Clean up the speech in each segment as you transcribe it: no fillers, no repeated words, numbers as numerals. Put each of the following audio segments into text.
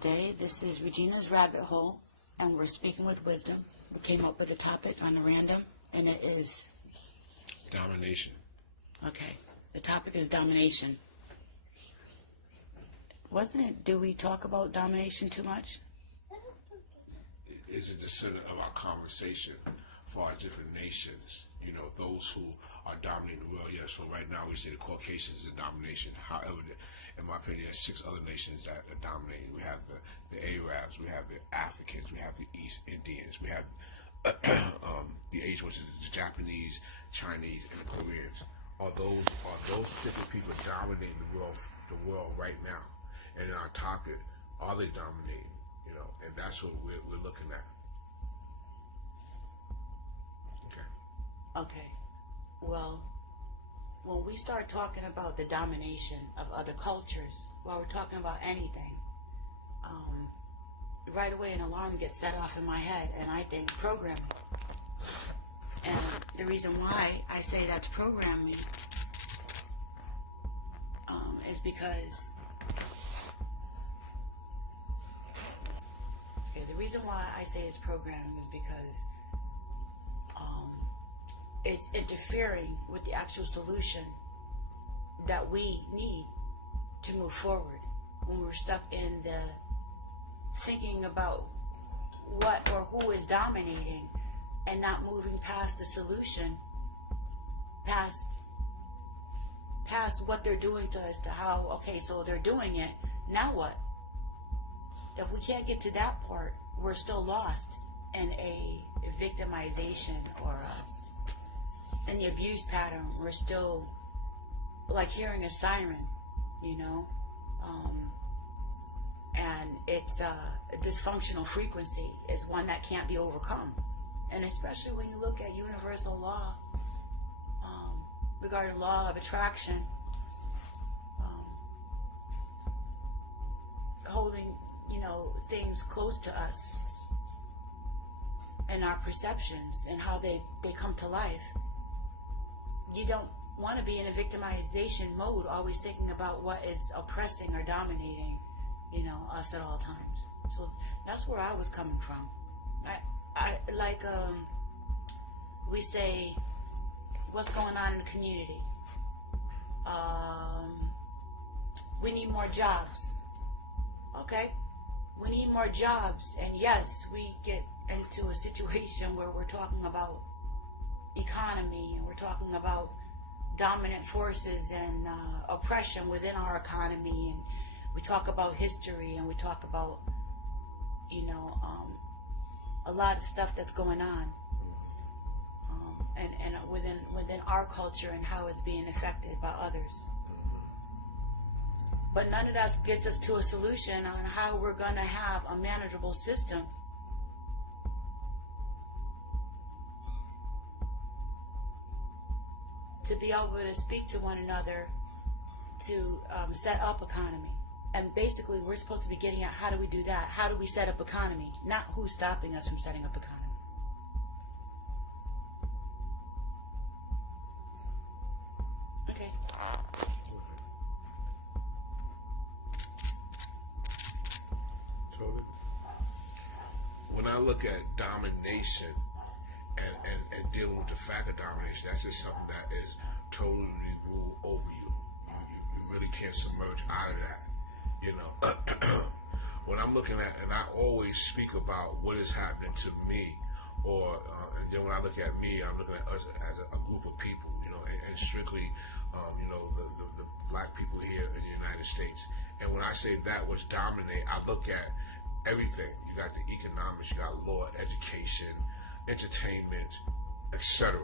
Good day. This is Regina's Rabbit Hole, and we're speaking with wisdom. We came up with a topic on a random, and it is domination. Okay. The topic is domination. Wasn't it? Do we talk about domination too much? Is it the center of our conversation for our different nations? You know, those who are dominating the world. Yes. So right now we say the Caucasians is a domination. However, in my opinion, there's 6 other nations that are dominating. We have the Arabs, we have the Africans, we have the East Indians, we have the Asians, which is the Japanese, Chinese, and the Koreans. Are those particular people dominating the world right now? And in our topic, are they dominating? You know, and that's what we're looking at. Okay. Well, when we start talking about the domination of other cultures, while we're talking about anything, right away an alarm gets set off in my head, and I think programming. And the reason why I say that's programming is because the reason why I say it's programming is because it's interfering with the actual solution that we need to move forward. When we're stuck in the thinking about what or who is dominating and not moving past the solution, past what they're doing to us, to how, okay, so they're doing it, now what? If we can't get to that part, we're still lost in a victimization or in the abuse pattern. We're still like hearing a siren, you know, and it's a dysfunctional frequency is one that can't be overcome. And especially when you look at universal law regarding law of attraction, holding, you know, things close to us and our perceptions and how they come to life. You don't want to be in a victimization mode, always thinking about what is oppressing or dominating, you know, us at all times. So that's where I was coming from. I like we say, what's going on in the community? We need more jobs. Okay, we need more jobs, and yes, we get into a situation where we're talking about economy, and we're talking about dominant forces and oppression within our economy, and we talk about history, and we talk about, you know, a lot of stuff that's going on, and within our culture and how it's being affected by others. But none of that gets us to a solution on how we're going to have a manageable system to be able to speak to one another, to set up economy. And basically, we're supposed to be getting at how do we do that? How do we set up economy? Not who's stopping us from setting up economy. Okay. When I look at domination and dealing with the fact of domination, that's just something that is totally ruled over you. You really can't submerge out of that. You know, when I'm looking at, and I always speak about what is happening to me, and then when I look at me, I'm looking at us as a group of people, you know, and strictly, you know, the black people here in the United States. And when I say that was dominate, I look at everything. You got the economics, you got law, education, entertainment, etc.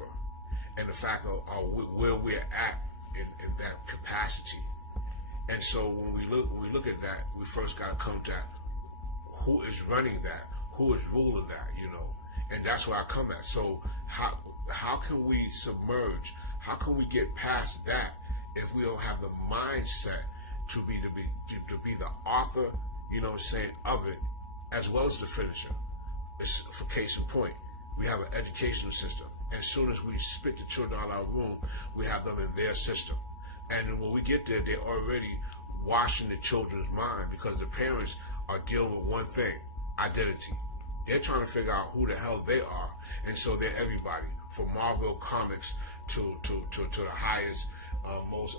And the fact of where we're at in that capacity. And so when we look at that, we first got to come to who is running that, who is ruling that, you know, and that's where I come at. So how can we submerge? How can we get past that if we don't have the mindset to be the author, you know what I'm saying, of it, as well as the finisher? It's, for case in point, we have an educational system. As soon as we spit the children out of our room, we have them in their system. And when we get there, they're already washing the children's mind because the parents are dealing with one thing: identity. They're trying to figure out who the hell they are, and so they're everybody, from Marvel comics to the highest, most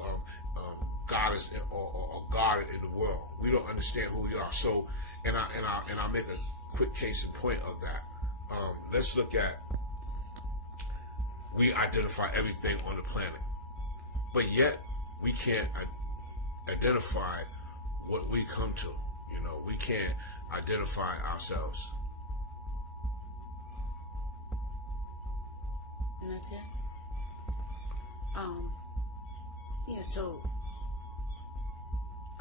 goddess or god in the world. We don't understand who we are. So, and I'll make a quick case in point of that. Let's look at, we identify everything on the planet, but yet we can't identify what we come to. You know, we can't identify ourselves. And that's it. Yeah, so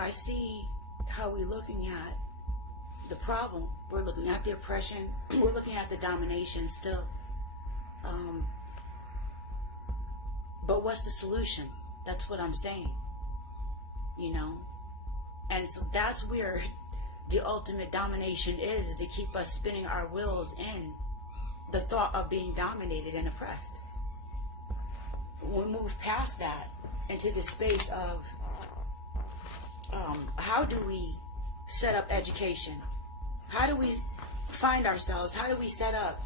I see how we're looking at the problem. We're looking at the oppression. We're looking at the domination still. But what's the solution? That's what I'm saying. You know? And so that's where the ultimate domination is to keep us spinning our wheels in the thought of being dominated and oppressed. When we move past that into the space of how do we set up education? How do we find ourselves? How do we set up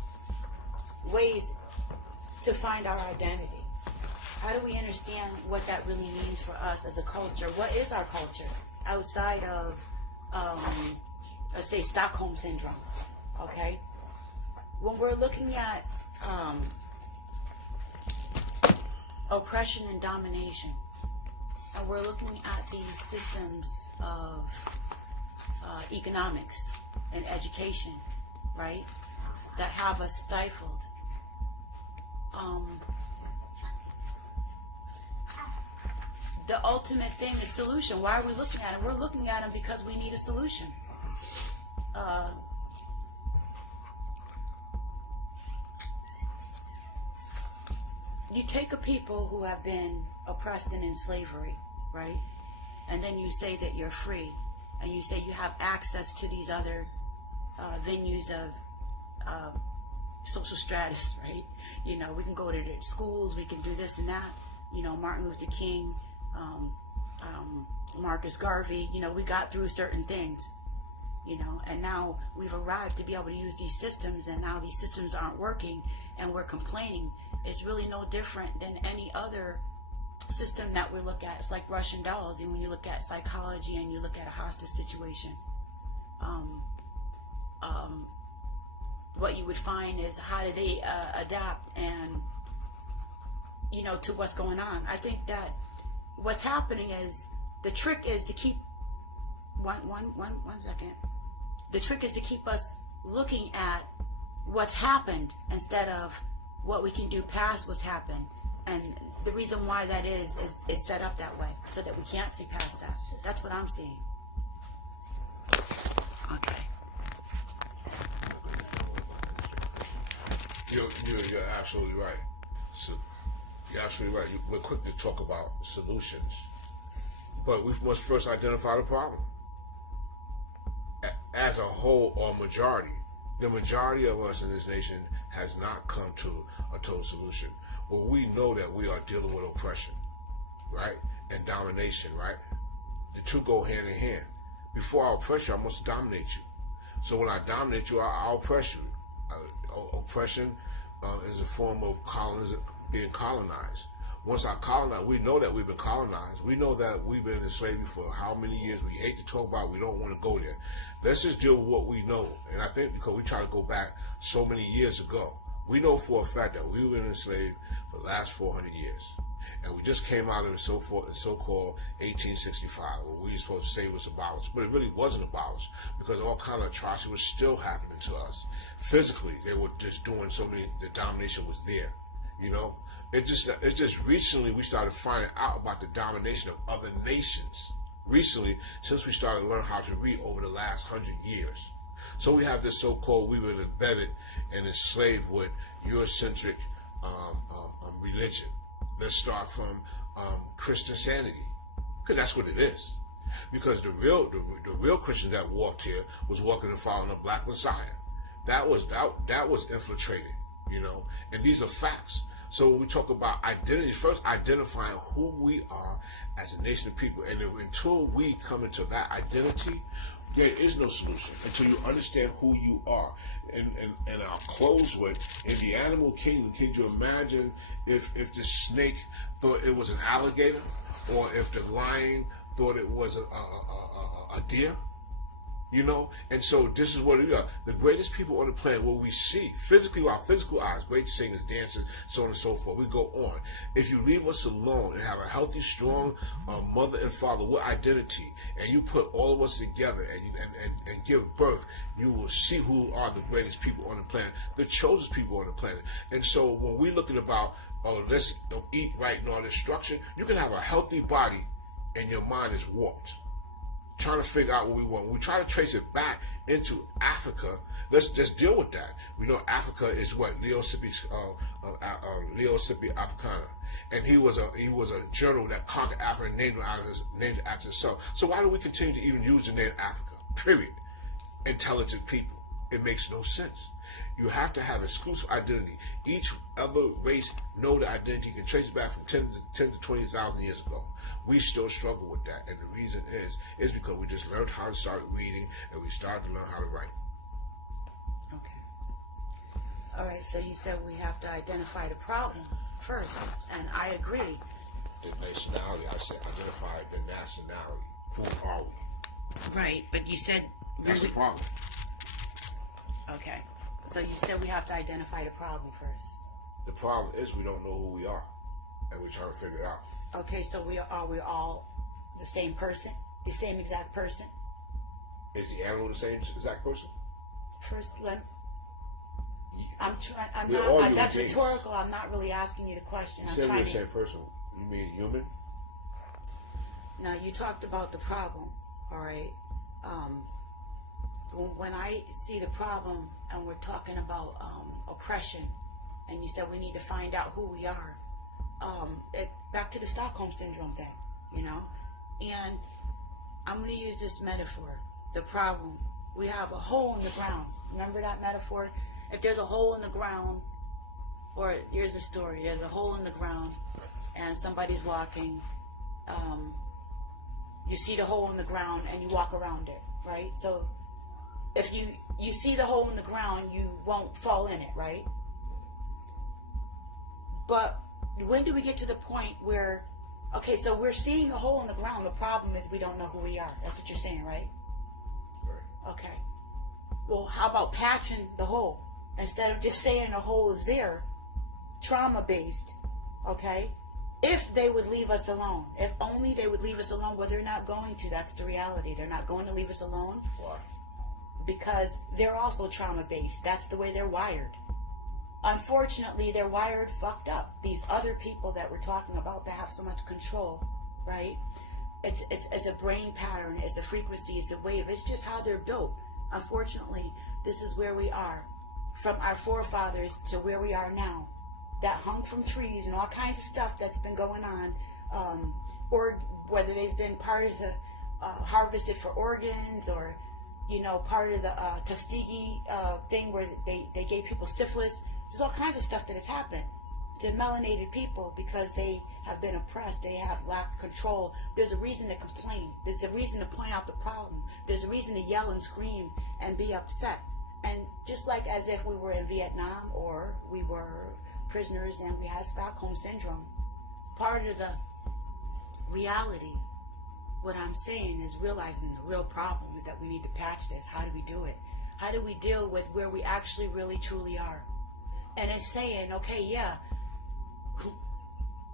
ways to find our identity? How do we understand what that really means for us as a culture? What is our culture outside of, let's say, Stockholm Syndrome? Okay? When we're looking at oppression and domination, and we're looking at these systems of economics and education, right, that have us stifled. The ultimate thing is solution. Why are we looking at it? We're looking at them because we need a solution. You take a people who have been oppressed and in slavery, right? And then you say that you're free, and you say you have access to these other venues of social status, right? You know, we can go to the schools, we can do this and that. You know, Martin Luther King, Marcus Garvey, you know, we got through certain things, you know, and now we've arrived to be able to use these systems, and now these systems aren't working, and we're complaining. It's really no different than any other system that we look at. It's like Russian dolls, and when you look at psychology and you look at a hostage situation, what you would find is how do they adapt and, you know, to what's going on. I think that what's happening is the trick is to keep one second. The trick is to keep us looking at what's happened instead of what we can do past what's happened. And the reason why that is set up that way so that we can't see past that. That's what I'm seeing. Okay. You're absolutely right. So you're absolutely right. We're quick to talk about solutions, but we must first identify the problem. As a whole or majority, the majority of us in this nation has not come to a total solution. Well, we know that we are dealing with oppression, right, and domination, right? The two go hand in hand. Before I oppress you, I must dominate you. So when I dominate you, I'll oppress you. Oppression is a form of being colonized. Once I colonize, we know that we've been colonized. We know that we've been in slavery for how many years. We hate to talk about it. We don't want to go there. Let's just deal with what we know. And I think because we try to go back so many years ago, we know for a fact that we've been enslaved for the last 400 years. And we just came out of the so-called 1865, where we were supposed to say it was abolished. But it really wasn't abolished, because all kind of atrocity was still happening to us. Physically, they were just doing so many, the domination was there, you know? It's just recently we started finding out about the domination of other nations. Recently, since we started learning how to read over the last 100 years. So we have this so-called, we were embedded and enslaved with Eurocentric religion. Let's start from Christian sanity, because that's what it is. Because the real Christians that walked here was walking and following the Black Messiah. That was infiltrated, you know. And these are facts. So when we talk about identity, first identifying who we are as a nation of people, and until we come into that identity, There is no solution until you understand who you are. And I'll close with, in the animal kingdom, can you imagine if the snake thought it was an alligator, or if the lion thought it was a deer? You know, and so this is what we are. The greatest people on the planet, what we see physically with our physical eyes, great singers, dancers, so on and so forth. We go on. If you leave us alone and have a healthy, strong mother and father with identity, and you put all of us together and give birth, you will see who are the greatest people on the planet, the chosen people on the planet. And so when we're looking about, let's eat right and all this structure, you can have a healthy body and your mind is warped, trying to figure out what we want. When we try to trace it back into Africa, let's just deal with that. We know Africa is what? Leo Sipi Africana. And he was a general that conquered Africa and named it after himself. So why do we continue to even use the name Africa? Period. Intelligent people. It makes no sense. You have to have exclusive identity. Each other race know the identity, can trace it back from 10 to 20,000 years ago. We still struggle with that, and the reason is because we just learned how to start reading, and we started to learn how to write. Okay. All right, so you said we have to identify the problem first, and I agree. The nationality, I said identify the nationality. Who are we? Right, but you said... That's the problem. Okay, so you said we have to identify the problem first. The problem is we don't know who we are, and we're trying to figure it out. Okay, so we all the same person, the same exact person? Is the animal the same exact person? First, that's beings. rhetorical. I'm not really asking you the question. You said we're the same person. You mean human? Now, you talked about the problem, all right? When I see the problem and we're talking about oppression, and you said we need to find out who we are, back to the Stockholm Syndrome thing, you know? And I'm going to use this metaphor. The problem, we have a hole in the ground. Remember that metaphor? If there's a hole in the ground, or here's the story, there's a hole in the ground and somebody's walking, you see the hole in the ground and you walk around it, right? So if you see the hole in the ground, you won't fall in it, right? But when do we get to the point where, okay, so we're seeing a hole in the ground. The problem is we don't know who we are. That's what you're saying, right? Right. Okay. Well, how about patching the hole? Instead of just saying the hole is there, trauma-based, okay? If they would leave us alone. If only they would leave us alone. Well, they're not going to. That's the reality. They're not going to leave us alone. Why? Because they're also trauma-based. That's the way they're wired. Unfortunately, they're wired fucked up. These other people that we're talking about that have so much control, right? It's a brain pattern, it's a frequency, it's a wave. It's just how they're built. Unfortunately, this is where we are. From our forefathers to where we are now. That hung from trees and all kinds of stuff that's been going on. Or whether they've been part of the harvested for organs, or, you know, part of the Tuskegee thing where they gave people syphilis. There's all kinds of stuff that has happened to melanated people because they have been oppressed. They have lacked control. There's a reason to complain. There's a reason to point out the problem. There's a reason to yell and scream and be upset. And just like as if we were in Vietnam or we were prisoners and we had Stockholm Syndrome, part of the reality, what I'm saying is realizing the real problem is that we need to patch this. How do we do it? How do we deal with where we actually really truly are? And it's saying, okay, yeah,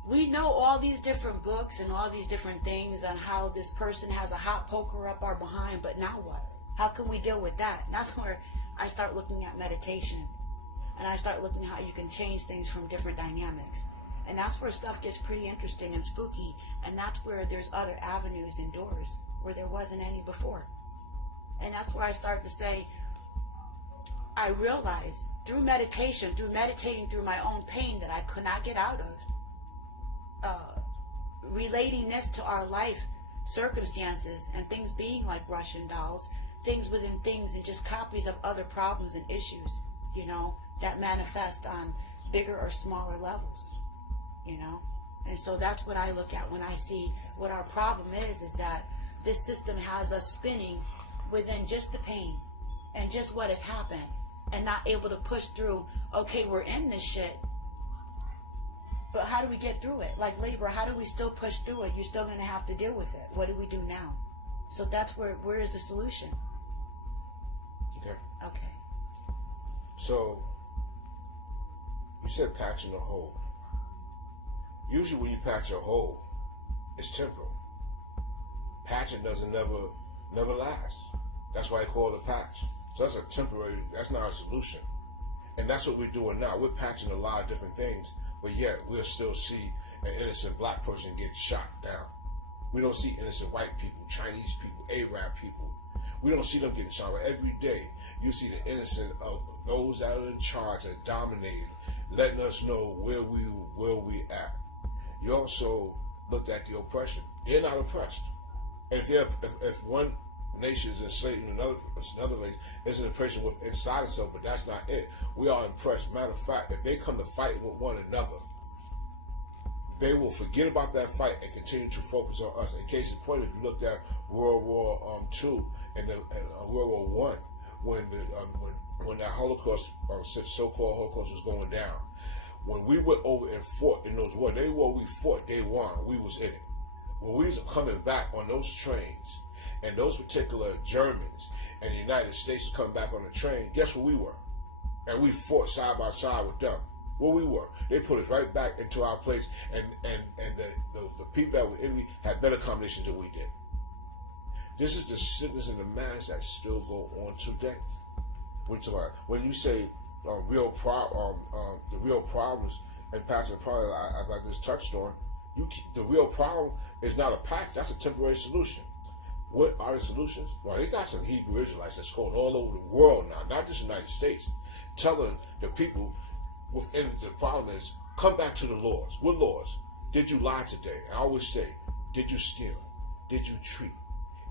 we know all these different books and all these different things on how this person has a hot poker up our behind, but now what? How can we deal with that? And that's where I start looking at meditation, and I start looking at how you can change things from different dynamics. And that's where stuff gets pretty interesting and spooky, and that's where there's other avenues and doors where there wasn't any before. And that's where I started to say, I realized through meditation, through meditating through my own pain that I could not get out of, relating this to our life circumstances and things being like Russian dolls, things within things, and just copies of other problems and issues, you know, that manifest on bigger or smaller levels, you know. And so that's what I look at when I see what our problem is that this system has us spinning within just the pain and just what has happened, and not able to push through, okay, we're in this shit, but how do we get through it? Like labor, how do we still push through it? You're still going to have to deal with it. What do we do now? So that's where is the solution? Okay. Okay. So, you said patching a hole. Usually when you patch a hole, it's temporal. Patching doesn't never last. That's why I call it a patch. So that's a temporary, that's not a solution. And that's what we're doing now. We're patching a lot of different things, but yet we'll still see an innocent black person get shot down. We don't see innocent white people, Chinese people, Arab people. We don't see them getting shot. But every day, you see the innocent of those that are in charge, that dominated, letting us know where we at. You also looked at the oppression. They're not oppressed. And if one nation is enslaved in another place, it's an oppression with inside itself, but that's not it. We are impressed. Matter of fact, if they come to fight with one another, they will forget about that fight and continue to focus on us. In case in point, if you looked at World War II and World War I, when that Holocaust, so-called Holocaust, was going down, when we went over and fought in those wars, we fought, they won, we was in it. When we was coming back on those trains, and those particular Germans and the United States coming back on the train, guess where we were? And we fought side by side with them. Where we were. They put us right back into our place, and the people that were in me had better combinations than we did. This is the sickness and the madness that still go on today. When you say the real problems and patching the problem, as I just touched on, the real problem is not a patch. That's a temporary solution. What are the solutions? Well, they got some Hebrew Israelites that's going all over the world now, not just the United States, telling the people within the problem is, come back to the laws. What laws? Did you lie today? I always say, did you steal? Did you cheat?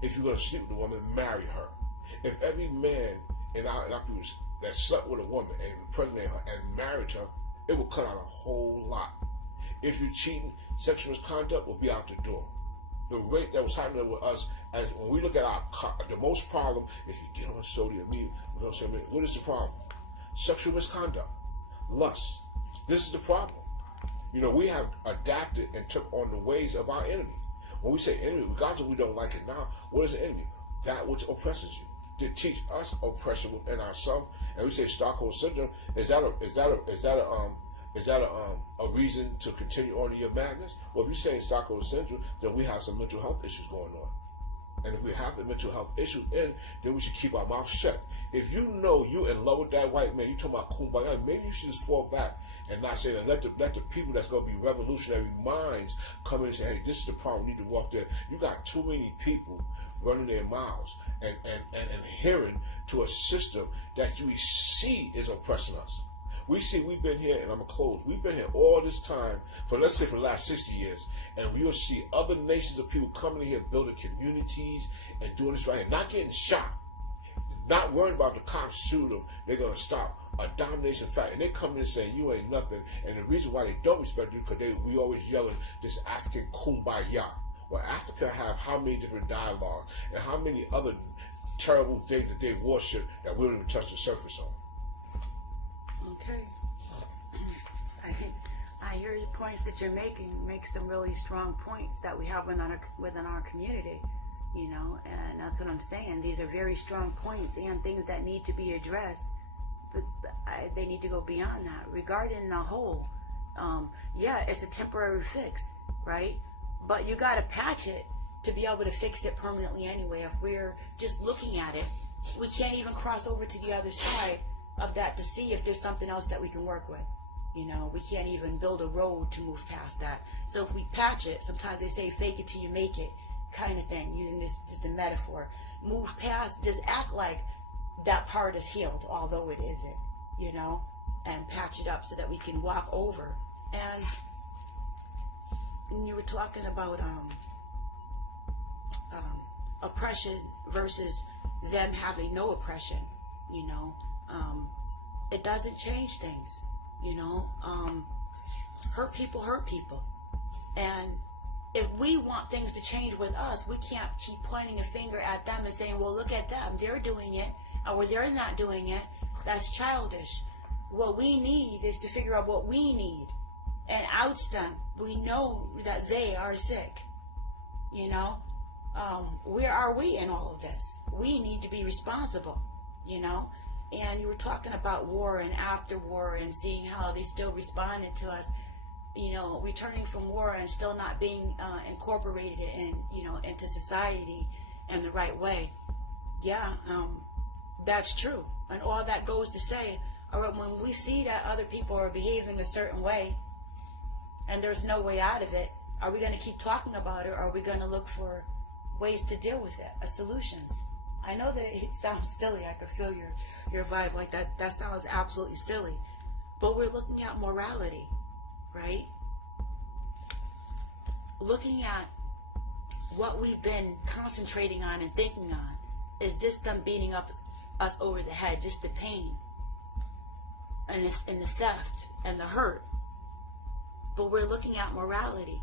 If you're going to sleep with a woman, marry her. If every man in our people that slept with a woman and impregnated her and married her, it will cut out a whole lot. If you're cheating, sexual misconduct will be out the door. The rate that was happening with us, as when we look at the most problem, if you get on social media, what is the problem? Sexual misconduct, lust. This is the problem. We have adapted and took on the ways of our enemy. When we say enemy, regardless if we don't like it now, what is the enemy? That which oppresses you. To teach us oppression within ourselves, and we say Stockholm syndrome. Is that a reason to continue on in your madness? Well, if you're saying Stockholm syndrome, then we have some mental health issues going on. And if we have the mental health issues then we should keep our mouth shut. If you know you're in love with that white man, you talking about kumbaya, maybe you should just fall back and not say that. Let the people that's going to be revolutionary minds come in and say, hey, this is the problem, we need to walk there. You got too many people running their mouths and adhering to a system that we see is oppressing us. We've been here, and I'm going to close, we've been here all this time, for let's say for the last 60 years, and we'll see other nations of people coming in here, building communities, and doing this right here, not getting shot, not worried about the cops shoot them, they're going to stop a domination fact, and they come in and saying, you ain't nothing, and the reason why they don't respect you, because we always yelling this African kumbaya. Well, Africa have how many different dialogues, and how many other terrible things that they worship that we don't even touch the surface on. Okay. I hear the points that you're making. Make some really strong points that we have within our community, and that's what I'm saying. These are very strong points and things that need to be addressed, but they need to go beyond that. Regarding the whole, it's a temporary fix, right? But you got to patch it to be able to fix it permanently anyway. If we're just looking at it, we can't even cross over to the other side of that to see if there's something else that we can work with. We can't even build a road to move past that. So if we patch it, sometimes they say fake it till you make it kind of thing, using this just a metaphor. Move past, just act like that part is healed, although it isn't, and patch it up so that we can walk over. And you were talking about oppression versus them having no oppression, it doesn't change things, hurt people, and if we want things to change with us, we can't keep pointing a finger at them and saying, well, look at them, they're doing it, or they're not doing it. That's childish. What we need is to figure out what we need and oust them. We know that they are sick. You know, where are we in all of this? We need to be responsible, you know. And you were talking about war and after war and seeing how they still responded to us, you know, returning from war and still not being incorporated in, you know, into society in the right way. Yeah, that's true. And all that goes to say, all right, when we see that other people are behaving a certain way and there's no way out of it, are we going to keep talking about it, or are we going to look for ways to deal with it, solutions? I know that it sounds silly. I could feel your vibe like that. That sounds absolutely silly. But we're looking at morality, right? Looking at what we've been concentrating on and thinking on. Is this them beating up us over the head, just the pain and the theft and the hurt? But we're looking at morality.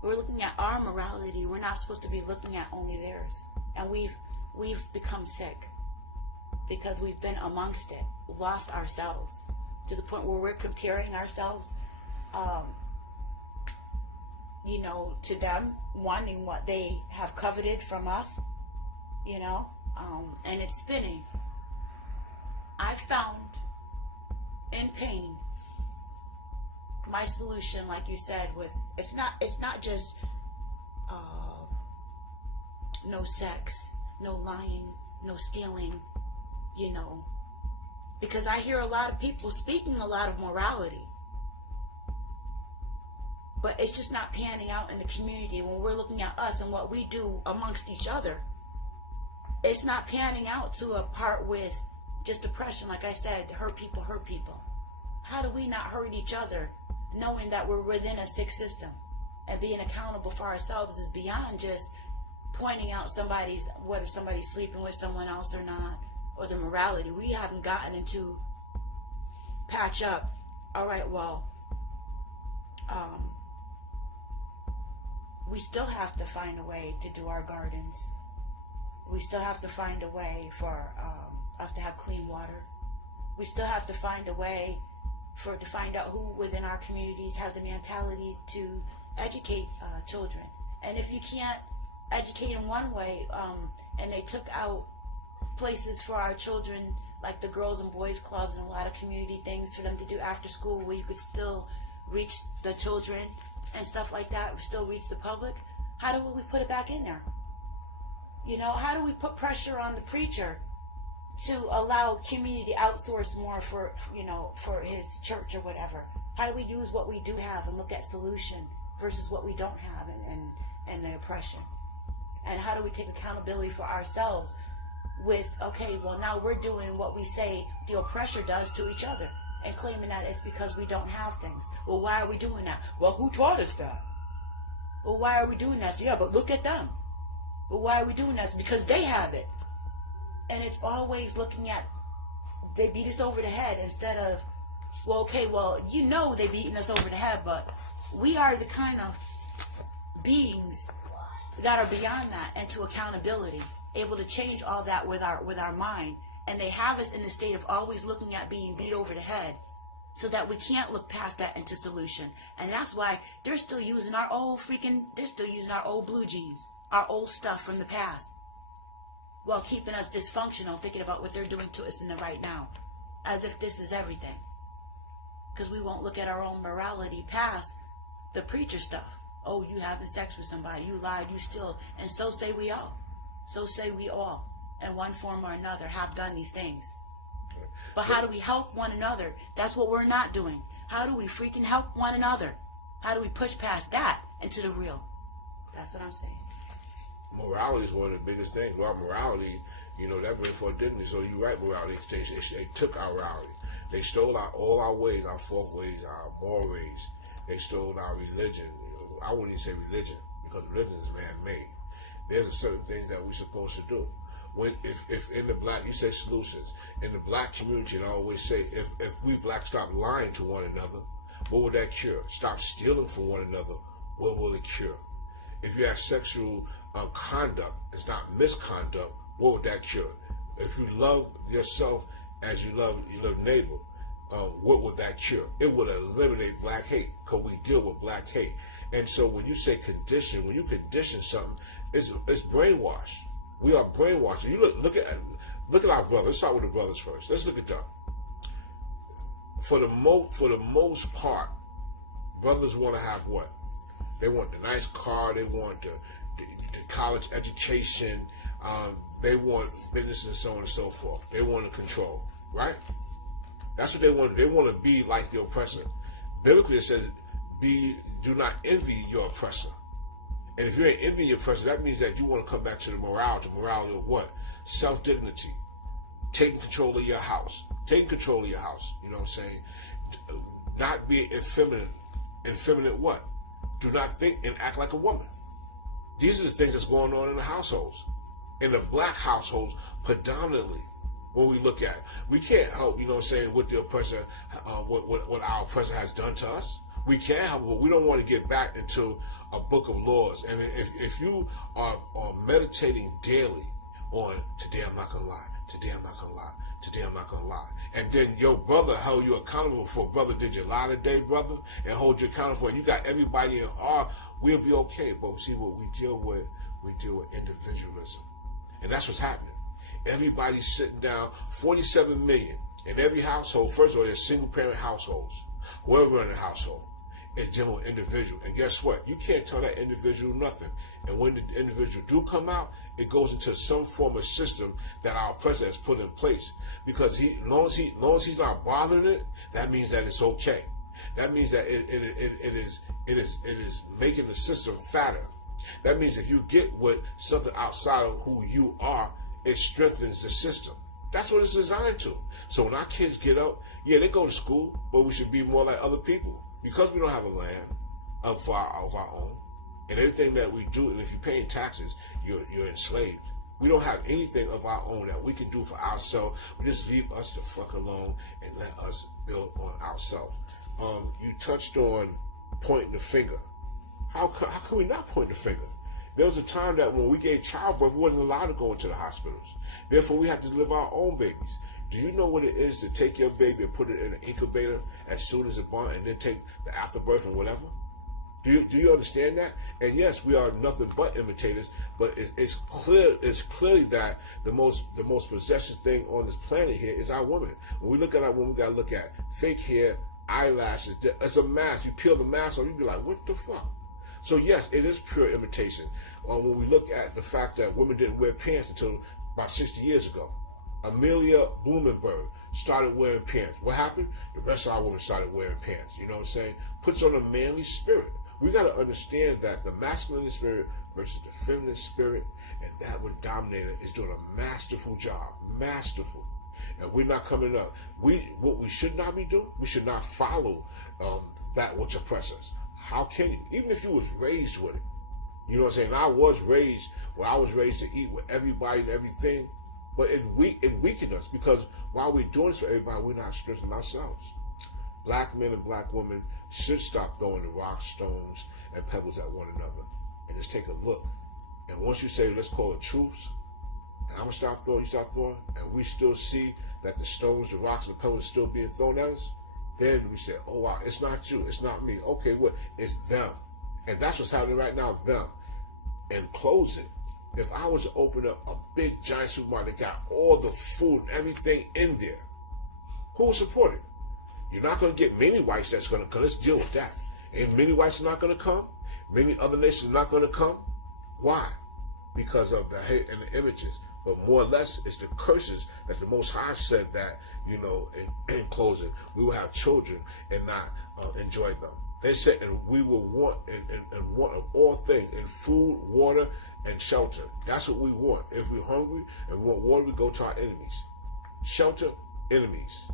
We're looking at our morality. We're not supposed to be looking at only theirs. And we've become sick because we've been amongst it, lost ourselves to the point where we're comparing ourselves, you know, to them, wanting what they have coveted from us, you know, and it's spinning. I found in pain my solution, like you said, with it's not just no sex, no lying, no stealing, you know, because I hear a lot of people speaking a lot of morality, but it's just not panning out in the community. When we're looking at us and what we do amongst each other, it's not panning out to a part with just oppression. Like I said, hurt people hurt people. How do we not hurt each other, knowing that we're within a sick system? And being accountable for ourselves is beyond just pointing out whether somebody's sleeping with someone else or not, or the morality. We haven't gotten into patch up. All right, well, we still have to find a way to do our gardens. We still have to find a way for us to have clean water. We still have to find a way to find out who within our communities has the mentality to educate children. And if you can't educate in one way, and they took out places for our children, like the girls and boys clubs and a lot of community things for them to do after school, where you could still reach the children and stuff like that, still reach the public. How do we put it back in there? You know, how do we put pressure on the preacher to allow community outsource more for his church or whatever? How do we use what we do have and look at solution versus what we don't have and the oppression? And how do we take accountability for ourselves with, okay, well, now we're doing what we say the oppressor does to each other and claiming that it's because we don't have things. Well, why are we doing that? Well, who taught us that? Well, why are we doing that? So, yeah, but look at them. Well, why are we doing that? It's because they have it. And it's always looking at, they beat us over the head instead of, well, okay, well, you know they beating us over the head, but we are the kind of beings that are beyond that and to accountability, able to change all that with our mind. And they have us in the state of always looking at being beat over the head so that we can't look past that into solution. And that's why they're still using our old blue jeans, our old stuff from the past, while keeping us dysfunctional, thinking about what they're doing to us in the right now, as if this is everything. Because we won't look at our own morality past the preacher stuff. Oh, you having sex with somebody, you lied, you steal, and so say we all. So say we all, in one form or another, have done these things. But how do we help one another? That's what we're not doing. How do we freaking help one another? How do we push past that into the real? That's what I'm saying. Morality is one of the biggest things. Without morality, that went for dignity. So you're right, morality. They took our morality. They stole all our ways, our folk ways, our moral ways. They stole our religion. I wouldn't even say religion, because religion is man-made. There's a certain things that we're supposed to do. If in the black, you say solutions, in the black community, and I always say, if we blacks stop lying to one another, what would that cure? Stop stealing from one another. what will it cure? If you have sexual conduct, it's not misconduct, what would that cure? If you love yourself as you love your neighbor, what would that cure? It would eliminate black hate, because we deal with black hate. And so when you say condition, when you condition something, it's brainwash. We are brainwashed. You look at our brothers. Let's start with the brothers first. Let's look at them. For the most part, brothers want to have what? They want the nice car. They want the college education. They want business and so on and so forth. They want to control, right? That's what they want. They want to be like the oppressor. Biblically, it says, do not envy your oppressor. And if you ain't envying your oppressor, that means that you want to come back to the morality of what? Self-dignity. Taking control of your house. Taking control of your house. You know what I'm saying? Not being effeminate. Effeminate what? Do not think and act like a woman. These are the things that's going on in the households. In the black households, predominantly, when we look at it. We can't help, you know what I'm saying, what the oppressor, what our oppressor has done to us. We can't help, but we don't want to get back into a book of laws. And if you are meditating daily on, today I'm not going to lie, today I'm not going to lie, today I'm not going to lie, and then your brother held you accountable for, brother, did you lie today, brother? And hold you accountable for, and you got everybody in awe, we'll be okay. But see, what we deal with individualism. And that's what's happening. Everybody's sitting down, 47 million in every household. First of all, there's single parent households. Whoever in the household is dealing with individual. And guess what? You can't tell that individual nothing. And when the individual do come out, it goes into some form of system that our president has put in place. Because as long as he's not bothering it, that means that it's okay. That means that it is making the system fatter. That means if you get with something outside of who you are, it strengthens the system. That's what it's designed to. So when our kids get up, yeah, they go to school, but we should be more like other people. Because we don't have a land of our own, and everything that we do, and if you're paying taxes, you're enslaved. We don't have anything of our own that we can do for ourselves. We just leave us the fuck alone and let us build on ourselves. You touched on pointing the finger. How can we not point the finger? There was a time that when we gave childbirth, we wasn't allowed to go into the hospitals. Therefore, we had to deliver our own babies. Do you know what it is to take your baby and put it in an incubator as soon as it's born, and then take the afterbirth and whatever? Do you understand that? And yes, we are nothing but imitators, but it's clearly that the most possessive thing on this planet here is our women. When we look at our women, we gotta look at fake hair, eyelashes. It's a mask. You peel the mask off, you be like, what the fuck? So yes, it is pure imitation. When we look at the fact that women didn't wear pants until about 60 years ago. Amelia Blumenberg started wearing pants. What happened? The rest of our women started wearing pants. You know what I'm saying? Puts on a manly spirit. We got to understand that the masculine spirit versus the feminine spirit, and that what Dominator is doing a masterful job. Masterful. And we're not coming up. What we should not be doing, we should not follow that which oppresses us. How can you? Even if you was raised with it. You know what I'm saying? I was raised to eat with everybody and everything. But it weakened us, because while we're doing this for everybody, we're not strengthening ourselves. Black men and black women should stop throwing the rocks, stones, and pebbles at one another and just take a look. And once you say, let's call it truths, and I'm going to stop throwing, you stop throwing, and we still see that the stones, the rocks, and the pebbles are still being thrown at us, then we say, oh wow, it's not you, it's not me. Okay, what? It's them. And that's what's happening right now, them. And close it. If I was to open up a big giant supermarket that got all the food and everything in there, who would support it? You're not going to get many whites that's going to come. Let's deal with that. And many whites are not going to come. Many other nations are not going to come. Why? Because of the hate and the images. But more or less, it's the curses that the Most High said that, you know, in closing, we will have children and not enjoy them. They said, and we will want and want of all things, in food, water, and shelter. That's what we want. If we're hungry and want water, we go to our enemies. Shelter, enemies.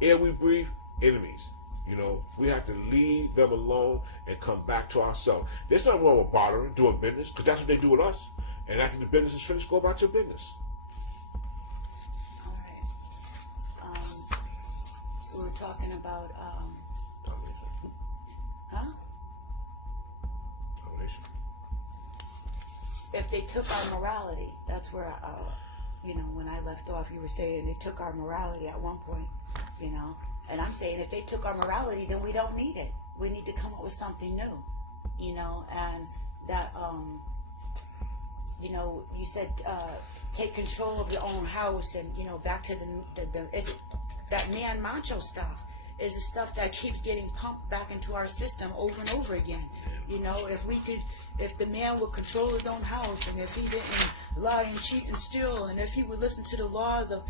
Air we breathe, enemies. You know, we have to leave them alone and come back to ourselves. There's nothing wrong with bartering, doing business, because that's what they do with us. And after the business is finished, go about your business. All right. We were talking about... Domination. Huh? domination? If they took our morality, that's where, when I left off, you were saying they took our morality at one point, and I'm saying if they took our morality, then we don't need it. We need to come up with something new, and that, you said take control of your own house, and, back to it's that man macho stuff is the stuff that keeps getting pumped back into our system over and over again. If the man would control his own house, and if he didn't lie and cheat and steal, and if he would listen to the laws of,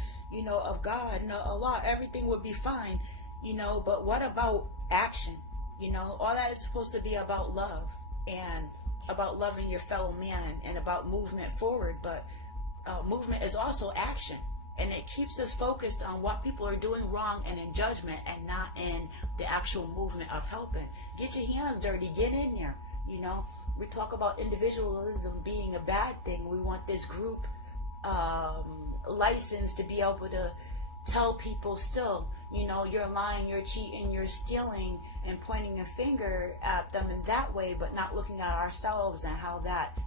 of God and Allah, everything would be fine, but what about action? All that is supposed to be about love and about loving your fellow man and about movement forward, but movement is also action. And it keeps us focused on what people are doing wrong and in judgment, and not in the actual movement of helping. Get your hands dirty. Get in there. We talk about individualism being a bad thing. We want this group license to be able to tell people still, you're lying, you're cheating, you're stealing, and pointing a finger at them in that way, but not looking at ourselves and how that,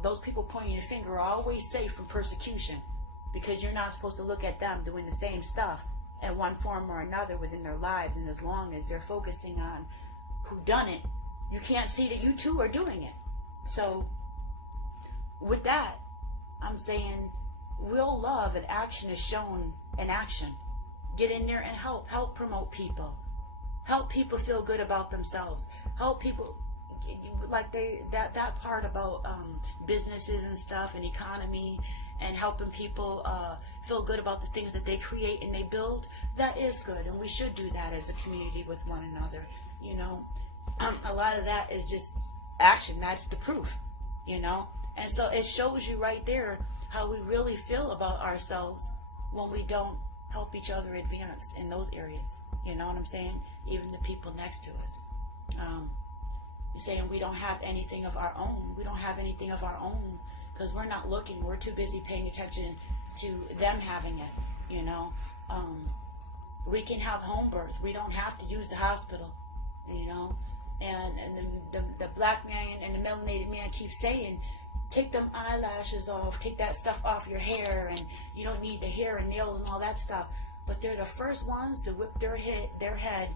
those people pointing a finger are always safe from persecution. Because you're not supposed to look at them doing the same stuff in one form or another within their lives. And as long as they're focusing on who done it, you can't see that you too are doing it. So with that, I'm saying real love and action is shown in action. Get in there and help promote people. Help people feel good about themselves. Help people, like that part about businesses and stuff and economy, and helping people feel good about the things that they create and they build, that is good. And we should do that as a community with one another, A lot of that is just action. That's the proof, And so it shows you right there how we really feel about ourselves when we don't help each other advance in those areas. You know what I'm saying? Even the people next to us. You're saying we don't have anything of our own. We don't have anything of our own because we're not looking. We're too busy paying attention to them having it, We can have home birth. We don't have to use the hospital, And the black man and the melanated man keep saying, take them eyelashes off, take that stuff off your hair, and you don't need the hair and nails and all that stuff. But they're the first ones to whip their head,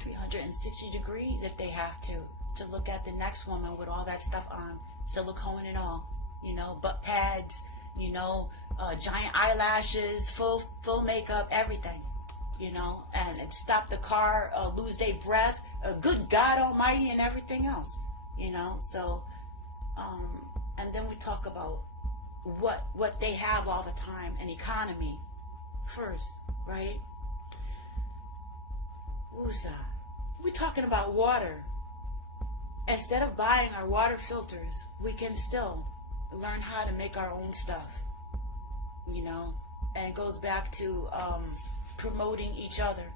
360 degrees if they have to look at the next woman with all that stuff on, silicone and all, butt pads, giant eyelashes, full makeup, everything, and stop the car, lose their breath, good God Almighty, and everything else, So, and then we talk about what they have all the time, an economy first, right? We're talking about water. Instead of buying our water filters, we can still learn how to make our own stuff, and it goes back to promoting each other,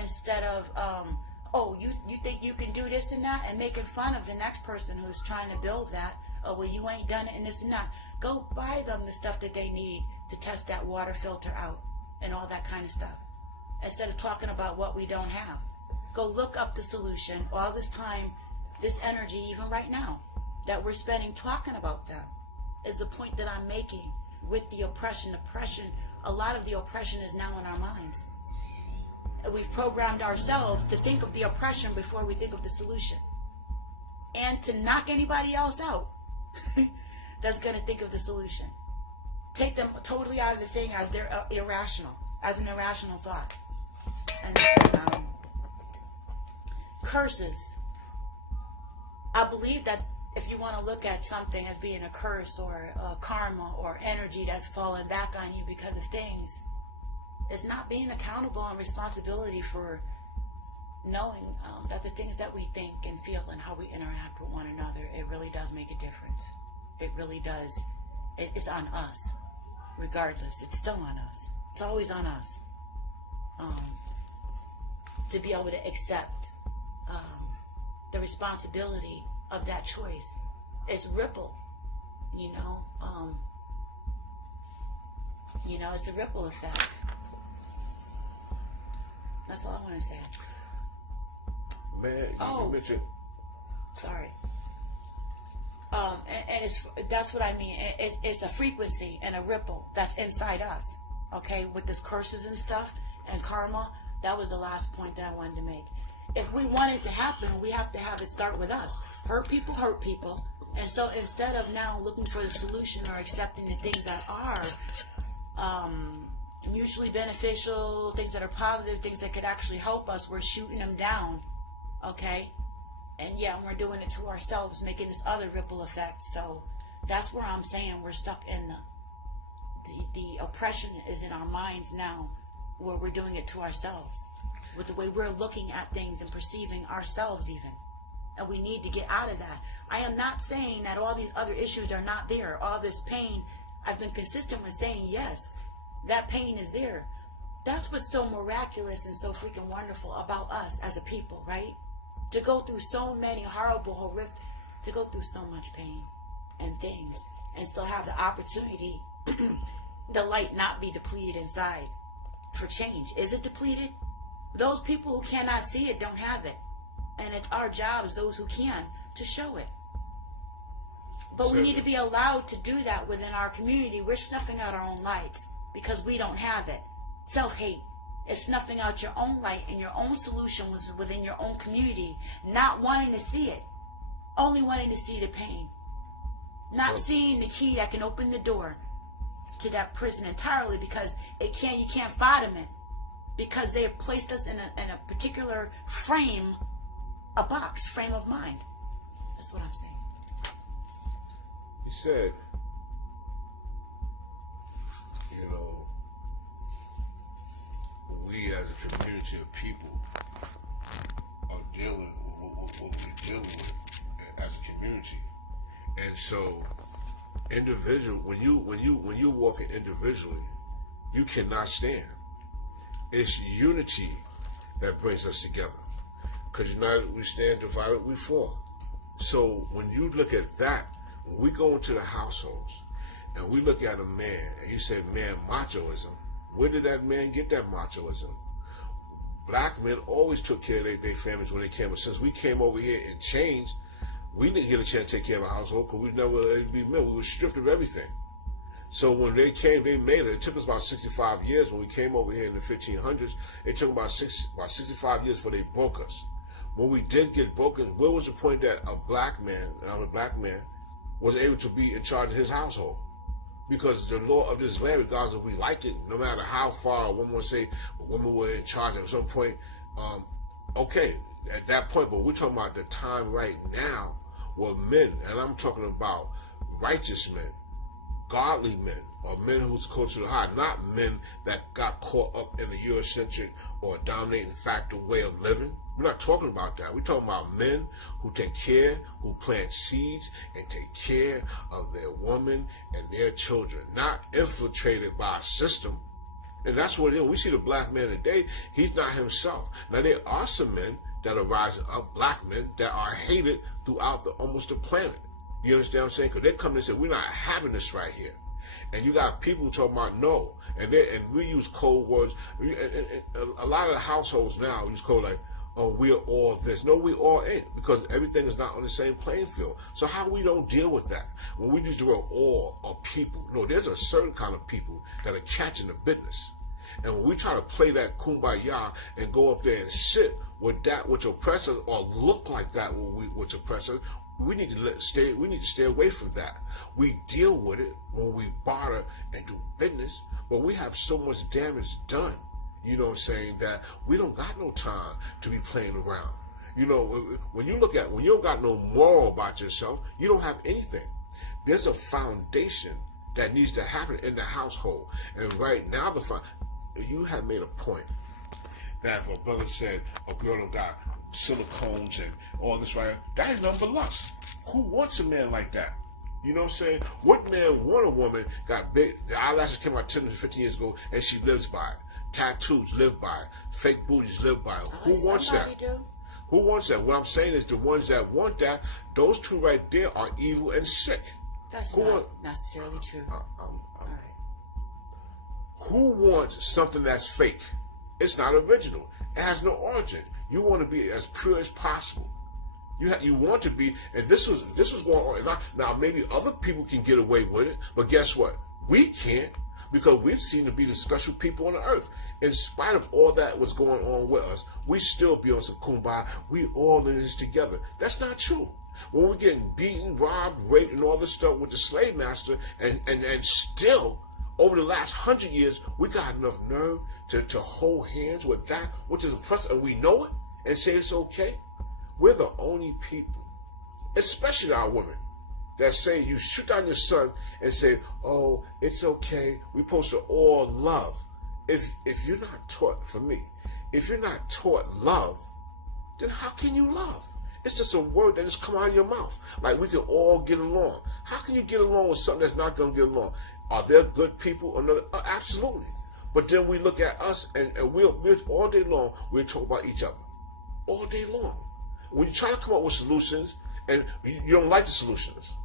instead of you think you can do this and that, and making fun of the next person who's trying to build that. Oh, well, you ain't done it and this and that. Go buy them the stuff that they need to test that water filter out and all that kind of stuff, instead of talking about what we don't have. Go look up the solution. All this time, this energy, even right now, that we're spending talking about that, is the point that I'm making with the oppression. A lot of the oppression is now in our minds. We've programmed ourselves to think of the oppression before we think of the solution. And to knock anybody else out that's going to think of the solution. Take them totally out of the thing as they're irrational, as an irrational thought. And curses. I believe that if you want to look at something as being a curse or a karma or energy that's falling back on you because of things, it's not being accountable and responsibility for knowing that the things that we think and feel and how we interact with one another, it really does make a difference. It really does. It's on us. Regardless, it's still on us. It's always on us. To be able to accept the responsibility of that choice. It's ripple, it's a ripple effect. That's all I want to say. man, Oh. you mentioned. Sorry. And that's what I mean. It's a frequency and a ripple that's inside us. Okay, with this curses and stuff and karma. That was the last point that I wanted to make. If we want it to happen, we have to have it start with us. Hurt people. And so instead of now looking for the solution or accepting the things that are mutually beneficial, things that are positive, things that could actually help us, we're shooting them down. Okay? And yeah, we're doing it to ourselves, making this other ripple effect. So that's where I'm saying we're stuck in the oppression is in our minds now, where we're doing it to ourselves with the way we're looking at things and perceiving ourselves even. And we need to get out of that. I am not saying that all these other issues are not there. All this pain, I've been consistent with saying, yes, that pain is there. That's what's so miraculous and so freaking wonderful about us as a people, right? To go through so many horrible, horrific, to go through so much pain and things and still have the opportunity, the light not be depleted inside for change. Is it depleted? Those people who cannot see it don't have it. And it's our job as those who can to show it. But we need to be allowed to do that within our community. We're snuffing out our own lights because we don't have it. Self-hate is snuffing out your own light and your own solution was within your own community. Not wanting to see it. Only wanting to see the pain. Not seeing the key that can open the door to that prison entirely because you can't fathom it. Because they have placed us in a particular frame of mind. That's what I'm saying. You said, we as a community of people are dealing with what we're dealing with as a community. And so, individual, when you're walking individually, you cannot stand. It's unity that brings us together. Because united we stand, divided we fall. So when you look at that, when we go into the households and we look at a man and you say, man, machoism, where did that man get that machoism? Black men always took care of their families when they came. But since we came over here and changed, we didn't get a chance to take care of our household because we never be men. We were stripped of everything. So when they came, they made it. It took us about 65 years when we came over here in the 1500s. It took about 65 years before they broke us. When we did get broken, where was the point that a black man, and I'm a black man, was able to be in charge of his household? Because the law of this land, regardless if we like it, no matter how far one would say women were in charge at some point, okay, at that point, but we're talking about the time right now where men, and I'm talking about righteous men, godly men, or men who's close to the heart, not men that got caught up in the Eurocentric or dominating factor way of living. We're not talking about that. We're talking about men who take care, who plant seeds and take care of their woman and their children, not infiltrated by a system. And that's what it is. We see the black man today, he's not himself. Now, there are some men that are rising up, black men, that are hated throughout almost the planet. You understand what I'm saying? Because they come and say, we're not having this right here. And you got people who talk about no. And we use code words. And a lot of the households now use code like, oh, we're all this. No, we all ain't, because everything is not on the same playing field. So how we don't deal with that? When we use the word all or people, no, there's a certain kind of people that are catching the business. And when we try to play that kumbaya and go up there and sit with that which oppressors or look like that which oppressors, we need to stay away from that. We deal with it when we barter and do business, but we have so much damage done. You know what I'm saying? That we don't got no time to be playing around. You know, when you don't got no moral about yourself, you don't have anything. There's a foundation that needs to happen in the household. And right now, you have made a point that if a brother said a girl done got silicones and all this right, that is nothing but lust. Who wants a man like that? You know what I'm saying? What man want a woman got big, the eyelashes came out 10 to 15 years ago and she lives by it. Tattoos live by it. Fake booties live by it. Who wants that? Who wants that? What I'm saying is the ones that want that, those two right there are evil and sick. That's not necessarily true. All right. Who wants something that's fake? It's not original. It has no origin. You want to be as pure as possible. You want to be, and this was going on. And now maybe other people can get away with it, but guess what? We can't, because we've seen to be the special people on the earth. In spite of all that was going on with us, we still be on some kumbaya. We all in this together. That's not true. When we're getting beaten, robbed, raped, and all this stuff with the slave master, and still, over the last 100 years, we got enough nerve to hold hands with that which is oppressive, and we know it, and say it's okay. We're the only people, especially our women, that say you shoot down your son and say, oh, it's okay. We're supposed to all love. If you're not taught, for me, if you're not taught love, then how can you love? It's just a word that just come out of your mouth. Like we can all get along. How can you get along with something that's not going to get along? Are there good people? Absolutely. But then we look at us and we're all day long, we'll talk about each other. All day long. When you try to come up with solutions and you don't like the solutions.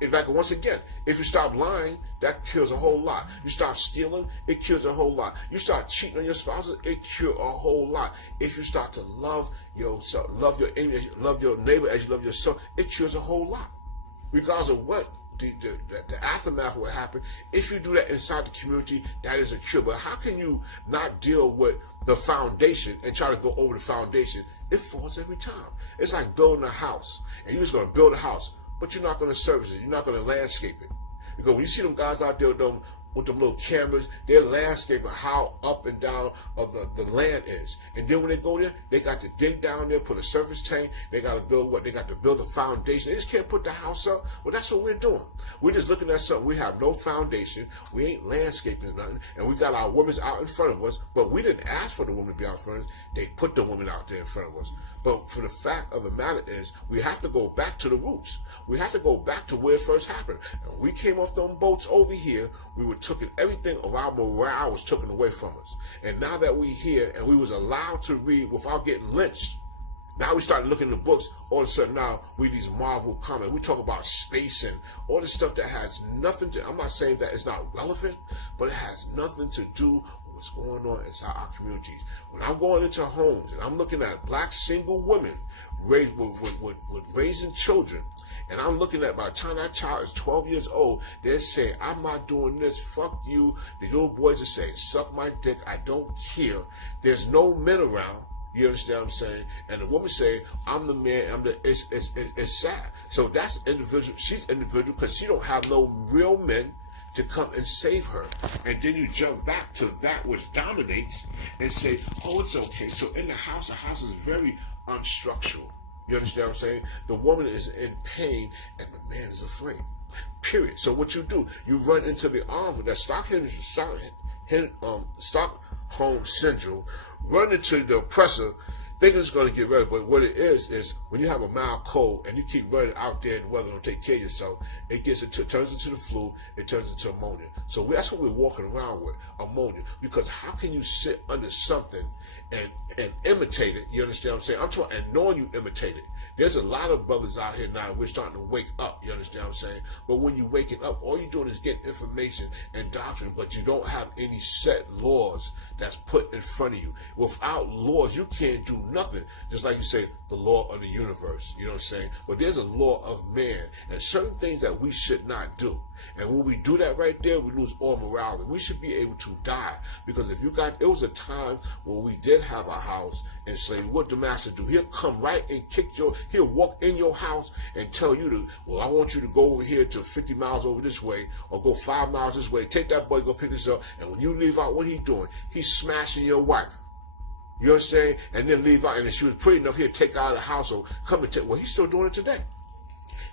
In fact, once again, if you stop lying, that cures a whole lot. You stop stealing, it cures a whole lot. You start cheating on your spouses, it cures a whole lot. If you start to love yourself, love your enemy, love your neighbor as you love yourself, it cures a whole lot. Regardless of what the aftermath will happen, if you do that inside the community, that is a cure. But how can you not deal with the foundation and try to go over the foundation? It falls every time. It's like building a house, and you're just going to build a house, but you're not going to service it. You're not going to landscape it. Because when you see them guys out there with them little cameras, they're landscaping how up and down of the land is. And then when they go there, they got to dig down there, put a surface tank. They got to build what? They got to build a foundation. They just can't put the house up. Well, that's what we're doing. We're just looking at something. We have no foundation. We ain't landscaping nothing. And we got our women out in front of us, but we didn't ask for the women to be out in front of us. They put the women out there in front of us. But for the fact of the matter is, we have to go back to the roots. We have to go back to where it first happened. And when we came off them boats over here, we were taking everything of our morale was taken away from us. And now that we here and we was allowed to read without getting lynched, now we start looking at the books. All of a sudden now we these Marvel comics. We talk about space and all this stuff that has nothing to. I'm not saying that it's not relevant, but it has nothing to do with what's going on inside our communities. When I'm going into homes and I'm looking at black single women raised with raising children, and I'm looking at by the time that child is 12 years old, they're saying, I'm not doing this, fuck you. The little boys are saying, suck my dick, I don't care. There's no men around. You understand what I'm saying? And the woman saying, I'm the man, it's sad. So that's individual. She's individual because she don't have no real men to come and save her. And then you jump back to that which dominates and say, oh, it's okay. So in the house is very unstructural. You understand what I'm saying? The woman is in pain and the man is afraid. Period. So what you do, you run into the arms of that Stockholm syndrome, run into the oppressor, thinking it's going to get rid of it. But what it is when you have a mild cold and you keep running out there and the weather don't take care of yourself, it turns into the flu, it turns into ammonia. So that's what we're walking around with, ammonia. Because how can you sit under something and imitate it? You understand what I'm saying? I'm talking, and knowing you imitate it. There's a lot of brothers out here now, we're starting to wake up, you understand what I'm saying? But when you're waking up, all you're doing is getting information and doctrine, but you don't have any set laws that's put in front of you. Without laws, you can't do nothing. Just like you say, the law of the universe, you know what I'm saying? But there's a law of man, and certain things that we should not do. And when we do that right there, we lose all morality. We should be able to die. Because it was a time when we did have a house in slavery. What the master do? He'll come right and he'll walk in your house and tell you I want you to go over here to 50 miles over this way, or go 5 miles this way. Take that boy, go pick this up. And when you leave out, what he doing? He's smashing your wife. You understand? And then leave out. And if she was pretty enough, he'll take her out of the household. Come and take. Well, he's still doing it today.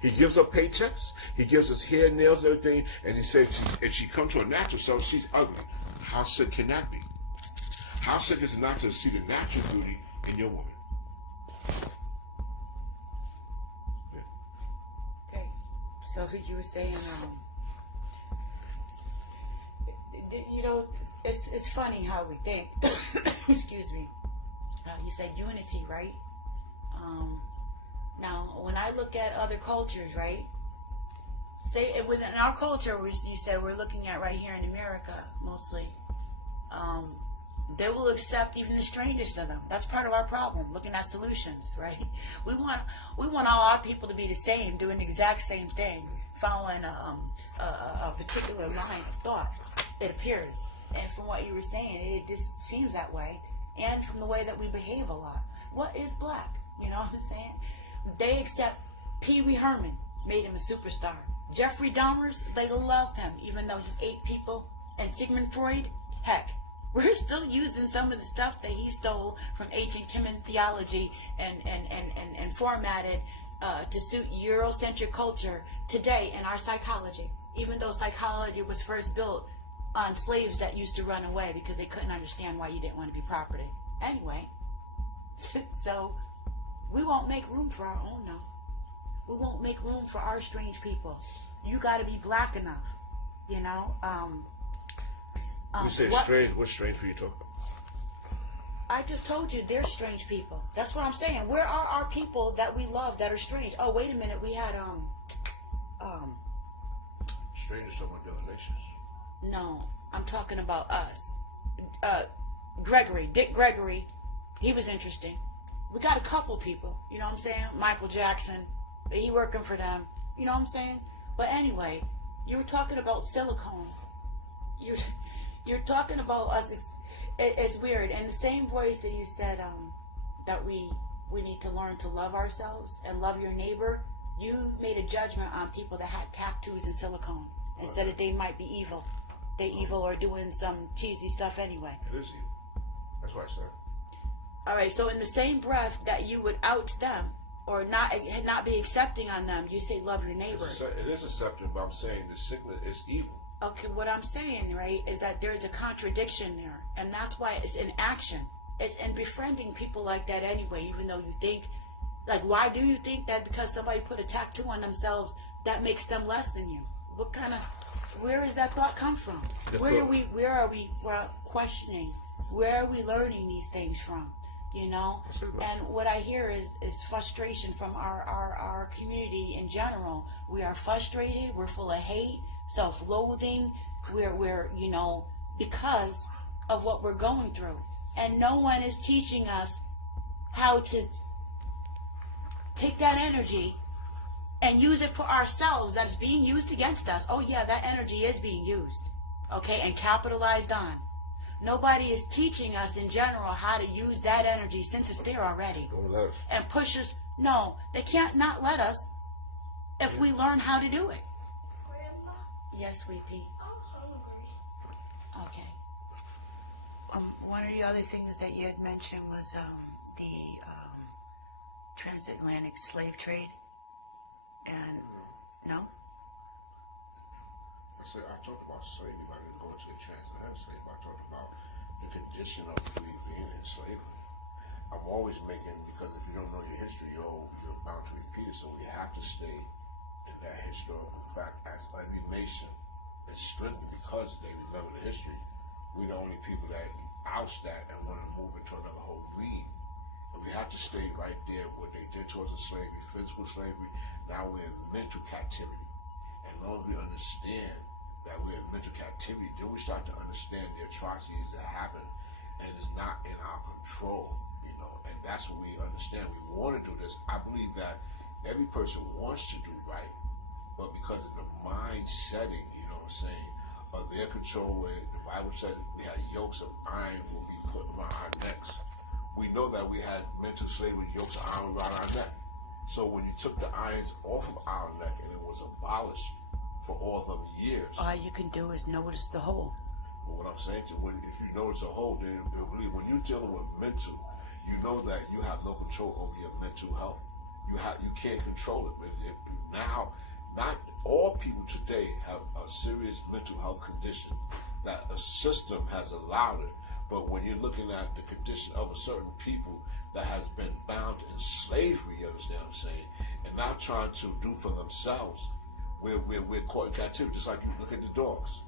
He gives her paychecks. He gives us hair, nails, and everything. And he says, if she comes to a natural self, she's ugly. How sick can that be? How sick is it not to see the natural beauty in your woman? Yeah. Okay. So you were saying, it's funny how we think. Excuse me. You said unity, right? Now, when I look at other cultures, right? Say within our culture, you said we're looking at right here in America, mostly. They will accept even the strangest of them. That's part of our problem, looking at solutions, right? We want all our people to be the same, doing the exact same thing, following a particular line of thought, it appears. And from what you were saying, it just seems that way. And from the way that we behave a lot. What is black? You know what I'm saying? They accept Pee Wee Herman, made him a superstar. Jeffrey Dahmer's, they loved him, even though he ate people. And Sigmund Freud, heck, we're still using some of the stuff that he stole from ancient human theology and formatted to suit Eurocentric culture today in our psychology. Even though psychology was first built on slaves that used to run away because they couldn't understand why you didn't want to be property. Anyway, so we won't make room for our own now. We won't make room for our strange people. You got to be black enough, you know. You say strange. What strange people you talking about? I just told you they're strange people. That's what I'm saying. Where are our people that we love that are strange? Oh, wait a minute. We had Strangers talking about dominations. No, I'm talking about us. Dick Gregory, he was interesting. We got a couple people, you know what I'm saying? Michael Jackson, he working for them, you know what I'm saying? But anyway, you were talking about silicone. You're talking about us. It's weird. In the same voice that you said that we need to learn to love ourselves and love your neighbor, you made a judgment on people that had tattoos and silicone and said that they might be evil. They evil or doing some cheesy stuff anyway. It is evil. That's what I said. All right. So in the same breath that you would out them or not be accepting on them, you say love your neighbor. It is accepting, but I'm saying the sickness is evil. Okay, what I'm saying, right, is that there's a contradiction there. And that's why it's in action. It's in befriending people like that anyway, even though you think, like, why do you think that because somebody put a tattoo on themselves, that makes them less than you? What kind of, where does that thought come from? Where are we questioning? Where are we learning these things from? You know? And what I hear is frustration from our community in general. We are frustrated, we're full of hate, self-loathing, we're you know, because of what we're going through. And no one is teaching us how to take that energy and use it for ourselves that is being used against us. Oh yeah, that energy is being used. Okay, and capitalized on. Nobody is teaching us in general how to use that energy since it's there already. Don't let us. And push us. No, they can't not let us if we learn how to do it. Yes, sweet pea. Okay. One of the other things that you had mentioned was the transatlantic slave trade. And no? I talked about slavery. I didn't go into the transatlantic slavery. I talked about the condition of being in slavery. I'm always making, because if you don't know your history, you're bound to repeat it. So we have to stay in that historical fact as every nation is strengthened because they remember the history. We're the only people that oust that and want to move into another whole read. And we have to stay right there what they did towards the slavery, physical slavery. Now we're in mental captivity. And as long as we understand that we're in mental captivity, then we start to understand the atrocities that happen, and it's not in our control, you know. And that's what we understand. We want to do this. I believe that every person wants to do right, but because of the mind setting, you know what I'm saying, of their control, where the Bible said we had yokes of iron will be put around our necks. We know that we had mental slavery, yokes of iron around our neck. So when you took the irons off of our neck and it was abolished for all them years. All you can do is notice the hole. Well, what I'm saying to you, if you notice a hole, then when you're dealing with mental, you know that you have no control over your mental health. You can't control it. But now, not all people today have a serious mental health condition that a system has allowed it. But when you're looking at the condition of a certain people that has been bound in slavery, you understand what I'm saying, and not trying to do for themselves, we're caught in captivity. Just like you look at the dogs.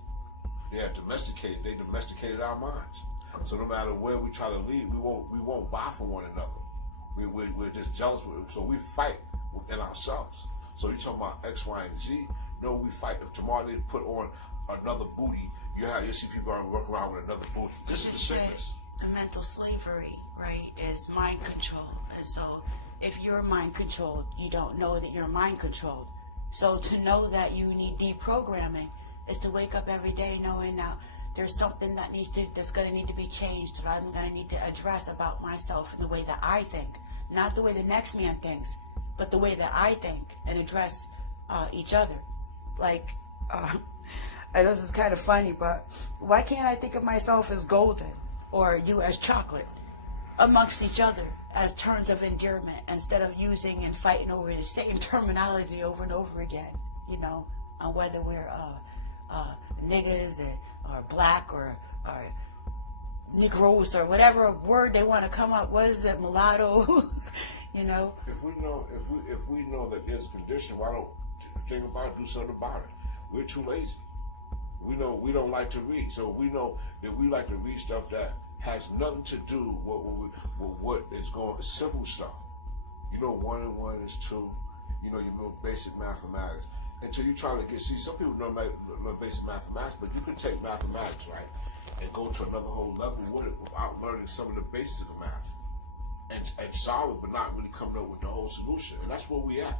They are domesticated. They domesticated our minds. So no matter where we try to lead, we won't buy from one another. We're just jealous. So we fight within ourselves. So you're talking about X, Y, and Z. No, we fight. If tomorrow they put on another booty, you see people walk around with another booty. This is the sickness. the mental slavery, right, is mind control. And so if you're mind controlled, you don't know that you're mind controlled. So to know that you need deprogramming is to wake up every day knowing now there's something that's going to need to be changed, that I'm going to need to address about myself in the way that I think, not the way the next man thinks, but the way that I think, and address each other. Like, I know this is kind of funny, but why can't I think of myself as golden or you as chocolate amongst each other as terms of endearment, instead of using and fighting over the same terminology over and over again, you know, on whether we're niggas or black or Negroes or whatever word they want to come up. What is it, mulatto? You know. If we know that there's a condition, why don't think about it, do something about it? We're too lazy. We know we don't like to read, so we know that we like to read stuff that has nothing to do with what is going. Simple stuff. You know, 1 and 1 is 2. You know basic mathematics. Until you try to see, some people don't like basic mathematics, but you can take mathematics, right, and go to another whole level with it without learning some of the basics of the math, and solve it, but not really coming up with the whole solution. And that's where we at.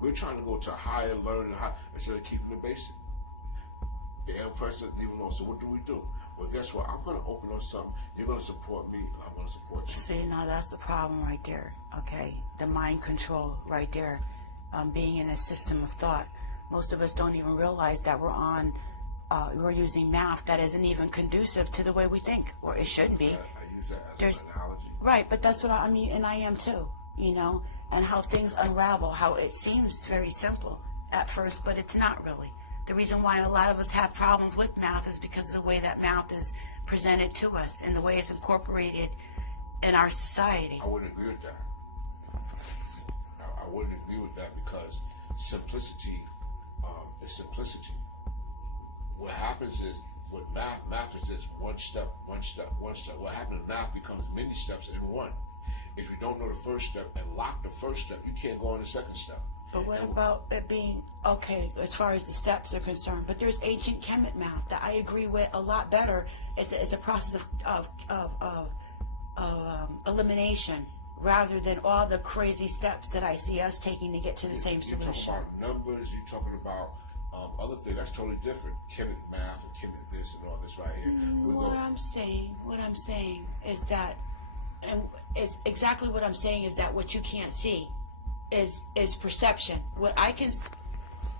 We're trying to go to higher learning instead of keeping the basic. The air pressure, leave alone. So what do? Well, guess what? I'm going to open up something. You're going to support me, and I'm going to support you. See, now that's the problem right there. Okay, the mind control right there, being in a system of thought. Most of us don't even realize that we're using math that isn't even conducive to the way we think, or it shouldn't be. I use that as an analogy. Right, but that's what I mean, and I am too, you know, and how things unravel, how it seems very simple at first, but it's not really. The reason why a lot of us have problems with math is because of the way that math is presented to us and the way it's incorporated in our society. I wouldn't agree with that. I wouldn't agree with that because simplicity is simplicity. What happens is, with math is just one step. What happens is math becomes many steps in one. If you don't know the first step and lock the first step, you can't go on the second step. But what about it being, okay, as far as the steps are concerned, but there's ancient Kemet math that I agree with a lot better. It's a process of elimination rather than all the crazy steps that I see us taking to get to the same solution. You're talking about numbers, you're talking about other things. That's totally different. Kemet math and Kemet this and all this right here. What I'm saying is that, and it's exactly what I'm saying is that what you can't see is perception.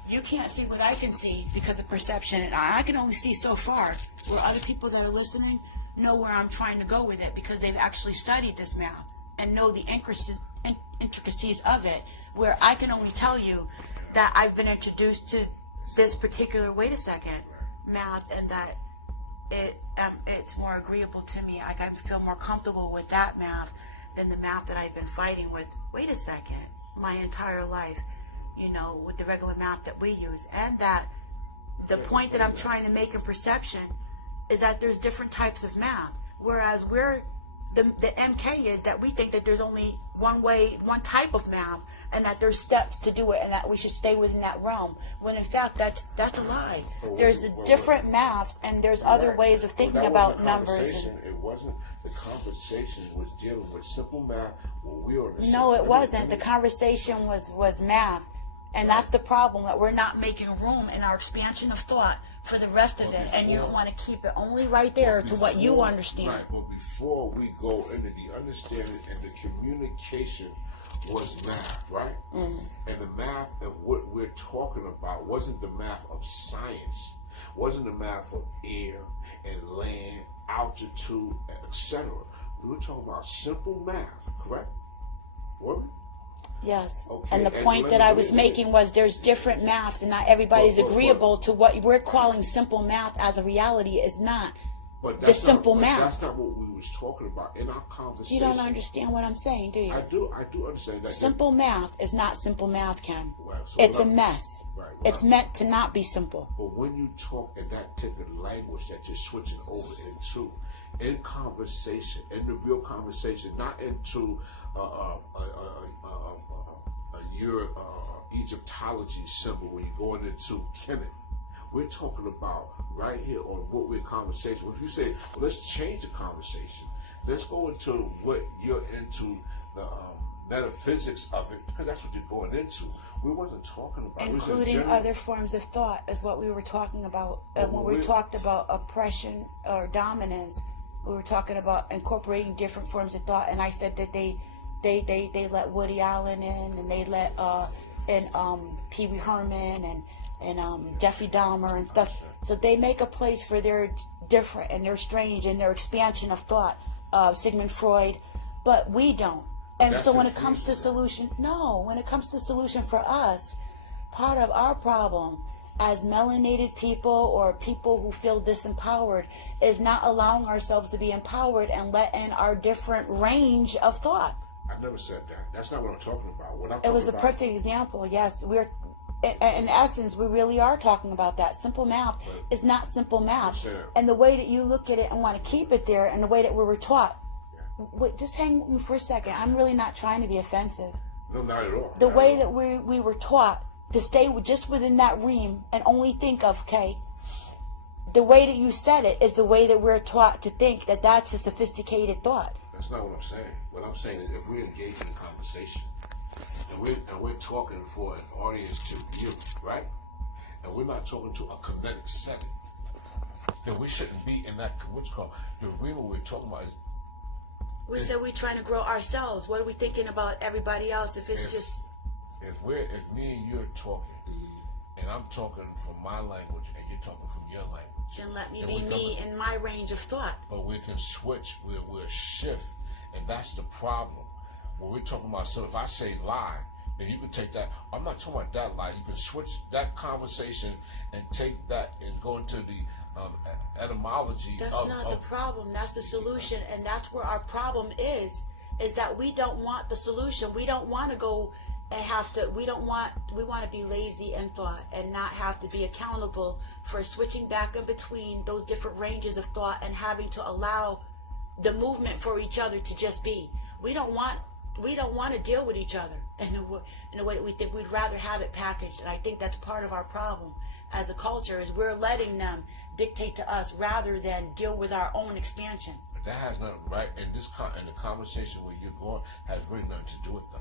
You can't see what I can see because of perception, and I can only see so far. Where other people that are listening know where I'm trying to go with it because they've actually studied this math and know the intricacies of it. Where I can only tell you that I've been introduced to this particular math, and that it's more agreeable to me. Like, I feel more comfortable with that math than the math that I've been fighting with. Wait a second. My entire life, you know, with the regular math that we use. And that the point that I'm trying to make in perception is that there's different types of math. Whereas the MK is that we think that there's only one way, one type of math, and that there's steps to do it, and that we should stay within that realm. When in fact, that's a lie. There's different maths, and there's other ways of thinking about numbers. It wasn't the conversation was dealing with simple math. No, it wasn't. The conversation was math, and that's the problem, that we're not making room in our expansion of thought for the rest of it, and you want to keep it only right there to what you understand. Right, but before we go into the understanding and the communication was math, right? Mm-hmm. And the math of what we're talking about wasn't the math of science, wasn't the math of air and land, altitude, etc. We were talking about simple math, correct? Wasn't it? Yes. Okay. And the point that I was making was there's different maths, and not everybody's agreeable to what we're calling simple math as a reality is not the simple math. That's not what we was talking about in our conversation. You don't understand what I'm saying, do you? I do understand that. Simple math is not simple math, Ken. Right, so it's a mess. Right, it's meant to not be simple. But when you talk in that typical language that you're switching over into, in conversation, in the real conversation, not into your Egyptology symbol when you're going into Kemet. We're talking about right here on what we're conversation. If you say, well, let's change the conversation let's go into what you're into, the metaphysics of it, because that's what you're going into. We wasn't talking about including other forms of thought is what we were talking about. And when we talked about oppression or dominance, we were talking about incorporating different forms of thought. And I said that they let Woody Allen in, and they let Pee Wee Herman and Jeffrey Dahmer and stuff. So they make a place for their different and their strange and their expansion of thought. Sigmund Freud, but we don't. And so when it comes to solution, when it comes to solution for us, part of our problem as melanated people or people who feel disempowered is not allowing ourselves to be empowered and let in our different range of thought. I never said that. That's not what I'm talking about. It was a perfect example. Yes, we're in essence, we really are talking about that. Simple math is not simple math. And the way that you look at it and want to keep it there, and the way that we were taught. Wait, just hang with me for a second. I'm really not trying to be offensive. No, not at all. The way that we were taught to stay just within that realm and only think of, the way that you said it is the way that we're taught to think that that's a sophisticated thought. That's not what I'm saying. What I'm saying is if we're engaged in a conversation and we're talking for an audience to view, right? And we're not talking to a kinetic setting, then we shouldn't be in that, what's called, the agreement we're talking about is we said we're trying to grow ourselves. What are we thinking about everybody else if it's just... If me and you're talking, and I'm talking from my language, and you're talking from your language... Then let me be me in my range of thought. But we can switch, we'll shift, and that's the problem. When we're talking about, so if I say lie, then you can take that, I'm not talking about that lie, you can switch that conversation and take that and go into the etymology. That's not the problem. That's the solution, and that's where our problem is that we don't want the solution. We don't want to go and have to. We want to be lazy in thought and not have to be accountable for switching back in between those different ranges of thought and having to allow the movement for each other to just be. We don't want to deal with each other in the way that we think. We'd rather have it packaged, and I think that's part of our problem as a culture is we're letting them dictate to us rather than deal with our own expansion. But that has nothing, right? In the conversation where you're going has really nothing to do with them.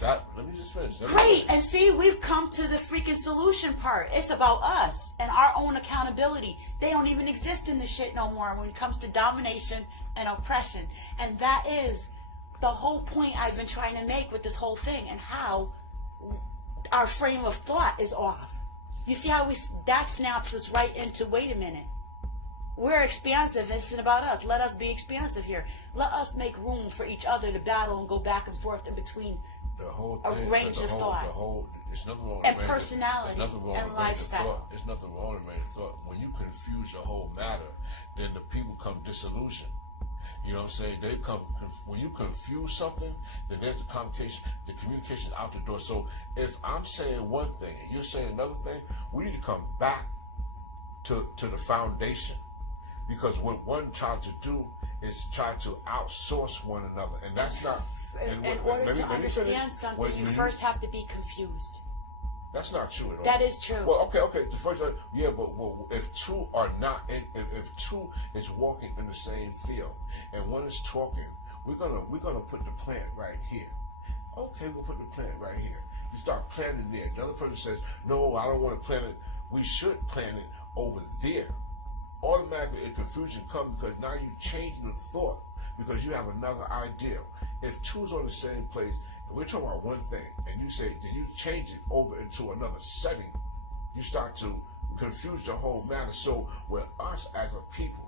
Let me just finish. Great, and see, we've come to the freaking solution part. It's about us and our own accountability. They don't even exist in this shit no more when it comes to domination and oppression. And that is the whole point I've been trying to make with this whole thing and how our frame of thought is off. You see how that snaps us right into, wait a minute. We're expansive. It's about us. Let us be expansive here. Let us make room for each other to battle and go back and forth in between a range of thought. There's nothing wrong and personality and lifestyle. There's nothing wrong with range of thought. When you confuse the whole matter, then the people come disillusioned. You know what I'm saying? When you confuse something, then there's the communication out the door. So if I'm saying one thing and you're saying another thing, we need to come back to the foundation. Because what one tries to do is try to outsource one another. And that's not... In order to understand something, you first have to be confused. That's not true at all. That is true. Well, okay. The first, but if two are not, if two is walking in the same field and one is talking, we're gonna put the plant right here. Okay, we'll put the plant right here. You start planting there. The other person says, no, I don't want to plant it. We should plant it over there. Automatically, a confusion comes because now you're changing the thought because you have another idea. If two's on the same place, and we're talking about one thing, and you say, then you change it over into another setting, you start to confuse the whole matter. So with us as a people,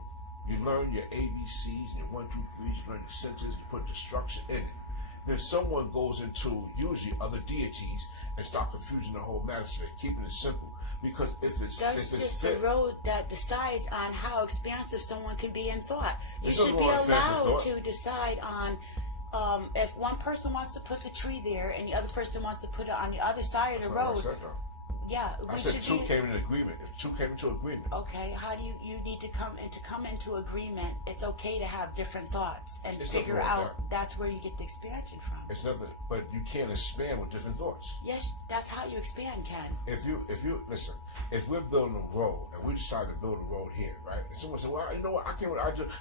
you learn your ABCs and your 1, 2, 3s, you learn your sentences, you put the structure in it. Then someone goes into usually other deities and start confusing the whole matter, so they're keeping it simple. Because if it's just the road that decides on how expansive someone can be in thought. You should be allowed to decide on if one person wants to put the tree there and the other person wants to put it on the other side of the road. Yeah, I we said should two be. came into agreement. If two came into agreement, Okay, how do you need to come into agreement? It's okay to have different thoughts and There's figure nothing wrong with out that's where you get the expansion from. it's nothing. But you can't expand with different thoughts. Yes, that's how you expand, Ken. If you listen, if we're building a road and we decide to build a road here, right? And someone said, "Well, you know what? I can't.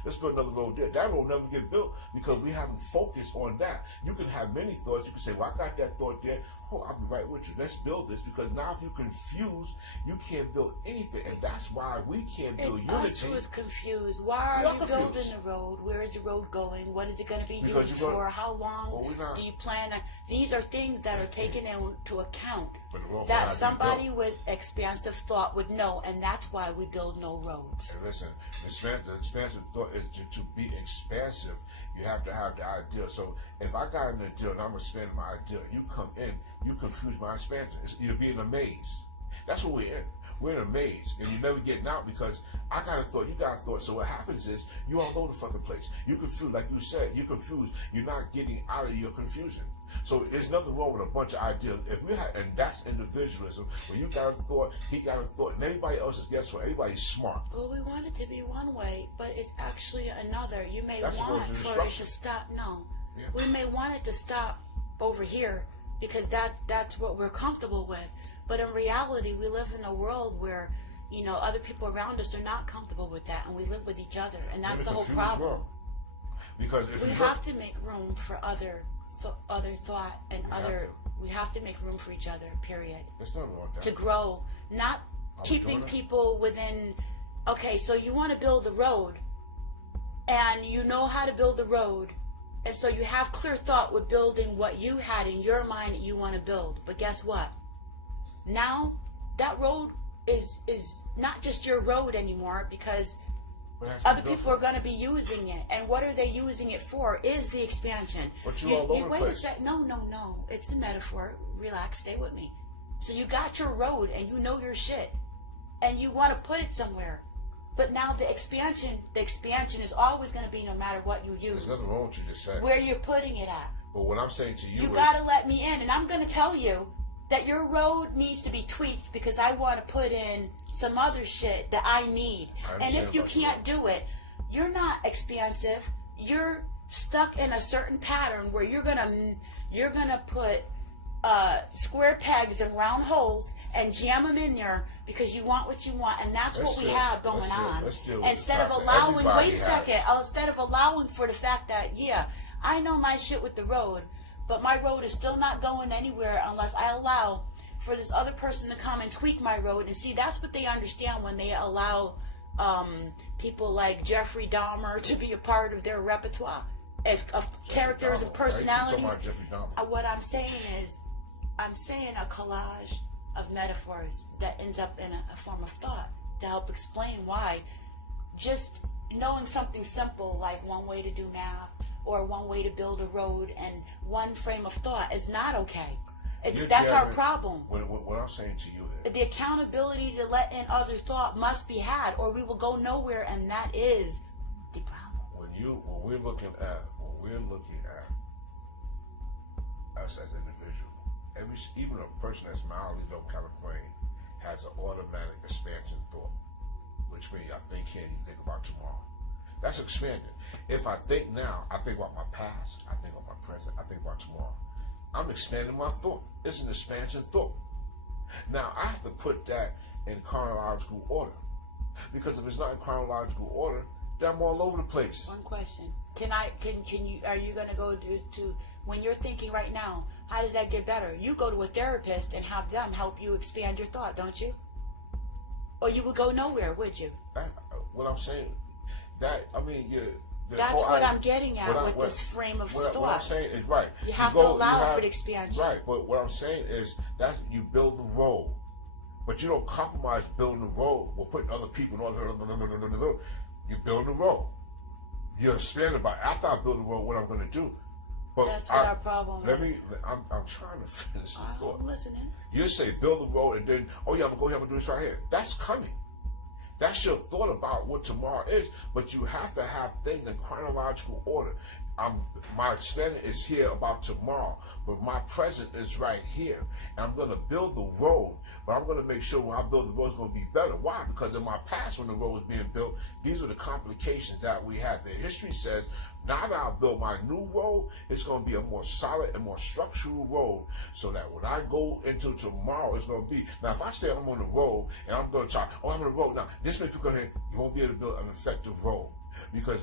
Let's build another road there." That road never get built because we haven't focused on that. You can have many thoughts. You can say, "Well, I got that thought there. Oh, I'll be right with you. Let's build this." Because now, if you're confused, you can't build anything, and that's why we can't build It's unity. us who is confused. Why You're are you building confused. the road? Where is the road going? What is it going to be Because used you're gonna- for? How long Well, we're not- do you plan? These are things that are taken into account But the road will that not be somebody built. with expansive thought would know, and that's why we build no roads. And listen, the expansive thought is to be expansive. You have to have the idea. So if I got an idea and I'm expanding my idea, you come in, you confuse my expansion. You're being a maze. That's what we're in. We're in a maze, and you're never getting out because I got a thought, you got a thought. So what happens is you all over the fucking place. You confused, like you said, you're confused. You're not getting out of your confusion. So there's nothing wrong with a bunch of ideas. If we had, and that's individualism. When you got a thought, he got a thought, and everybody else is, guess what? Everybody's smart. Well, we want it to be one way, but it's actually another. You may That's want supposed to be for it to structure. stop. No, Yeah. we may want it to stop over here because that's what we're comfortable with. But in reality, we live in a world where other people around us are not comfortable with that, and we live with each other, and that's We're in a the whole confused problem. world. Because if We you have look, to make room for other thought and other. We have to make room for each other. Period. there's nothing wrong with To that. grow, not we keeping doing that? people within. Okay, so you want to build the road, and you know how to build the road, and so you have clear thought with building what you had in your mind that you want to build. But guess what? Now that road is not just your road anymore because But it has to be other built people are for- going to be using it, and what are they using it for? Is the expansion. But you all over the wait place. a sec. No. It's a metaphor. Relax. Stay with me. So you got your road, and you know your shit, and you want to put it somewhere. But now the expansion is always going to be no matter what you use. There's nothing wrong with what you just said. Where you're putting it at. But what I'm saying to you You is, got to let me in, and I'm going to tell you that your road needs to be tweaked because I want to put in some other shit that I need. I And understand if you about you. can't do it, you're not expansive. You're stuck in a certain pattern where you're gonna put square pegs in round holes and jam them in there because you want what you want, and that's what we have going on. Let's deal with Instead the of fact that allowing, everybody wait a second, instead of allowing for the fact that I know my shit with the road, but my road is still not going anywhere unless I allow for this other person to come and tweak my road. And see, that's what they understand when they allow people like Jeffrey Dahmer to be a part of their repertoire as of characters and Dahmer, right? personalities. You're talking about Jeffrey Dahmer. What I'm saying is, I'm saying a collage of metaphors that ends up in a form of thought to help explain why just knowing something simple like one way to do math or one way to build a road and one frame of thought is not okay. That's our problem. What I'm saying to you is, The accountability to let in other thought must be had, or we will go nowhere, and that is the problem. when we're looking at us as an individual, even a person that's mildly low kind of brain has an automatic expansion thought, which means I think here, you think about tomorrow. That's expanding. If I think now, I think about my past, I think about my present, I think about tomorrow. I'm expanding my thought. It's an expansion thought. Now I have to put that in chronological order, because if it's not in chronological order, then I'm all over the place. One question: Can you? Are you going to go to when you're thinking right now? How does that get better? You go to a therapist and have them help you expand your thought, don't you? Or you would go nowhere, would you? What I'm saying, That's what I'm getting at with this frame of thought. What I'm saying is right. You have to allow for the expansion. Right, but what I'm saying is that you build the road, but you don't compromise building the road with putting other people in order. You build the road. You're expanding by after I build the road what I'm going to do. But That's what our problem is. I'm trying to finish the thought. I'm listening. You say build the road and then, I'm going to go here, I'm going to do this right here. That's coming. That's your thought about what tomorrow is, but you have to have things in chronological order. my expanding is here about tomorrow, but my present is right here. And I'm going to build the road, but I'm going to make sure when I build the road, it's going to be better. Why? Because in my past, when the road was being built, these were the complications that we had. The history says, now that I'll build my new road, it's going to be a more solid and more structural road, so that when I go into tomorrow, it's going to be. Now, if I say I'm on the road and I'm going to try, I'm on the road now, this makes people go ahead, you won't be able to build an effective road, because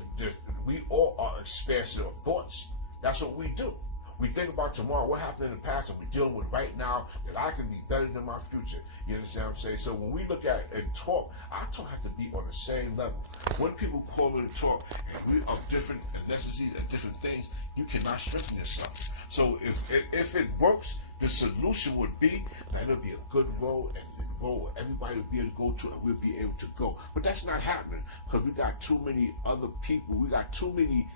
we all are expansive of thoughts. That's what we do. We think about tomorrow, what happened in the past, and we're dealing with right now that I can be better than my future. You understand what I'm saying? So when we look at and talk, our talk has to be on the same level. When people call it a talk, and we are different ethnicities and different things, you cannot strengthen yourself. So if it works, the solution would be that it'll be a good road, and the road everybody will be able to go to, and we'll be able to go. But that's not happening, because we got too many other people. We got too many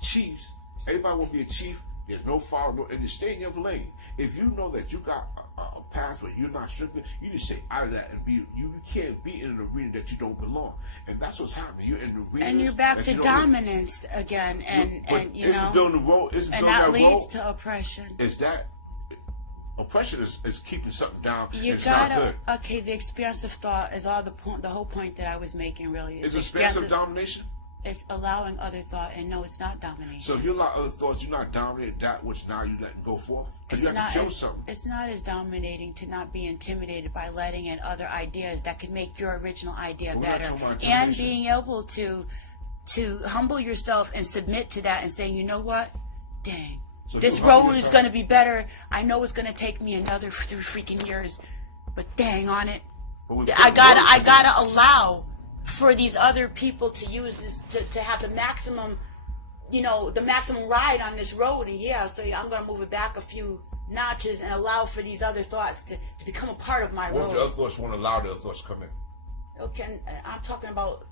chiefs. Everybody will be a chief. There's no follow, and you stay in your lane. If you know that you got a path where you're not strictly, you just stay out of that and be. You can't be in an arena that you don't belong, and that's what's happening. You're in the arena, and you're back to dominance again, and you know, building the road, and that leads to oppression. Is that oppression is keeping something down? You gotta okay. The expansive thought is all the whole point that I was making. Really, is expansive domination. It's allowing other thought, and no, it's not domination. So if you allow other thoughts, you're not dominating that which now you letting go forth? Because you have to kill something. It's not as dominating to not be intimidated by letting in other ideas that could make your original idea better. And being able to humble yourself and submit to that and saying, you know what? Dang. So this road is going to be better. I know it's going to take me another 3 freaking years, but dang on it. I gotta allow for these other people to use this to have the maximum, the maximum ride on this road. And so I'm going to move it back a few notches and allow for these other thoughts to become a part of my road. What if the other thoughts won't allow the other thoughts to come in? Okay, I'm talking about,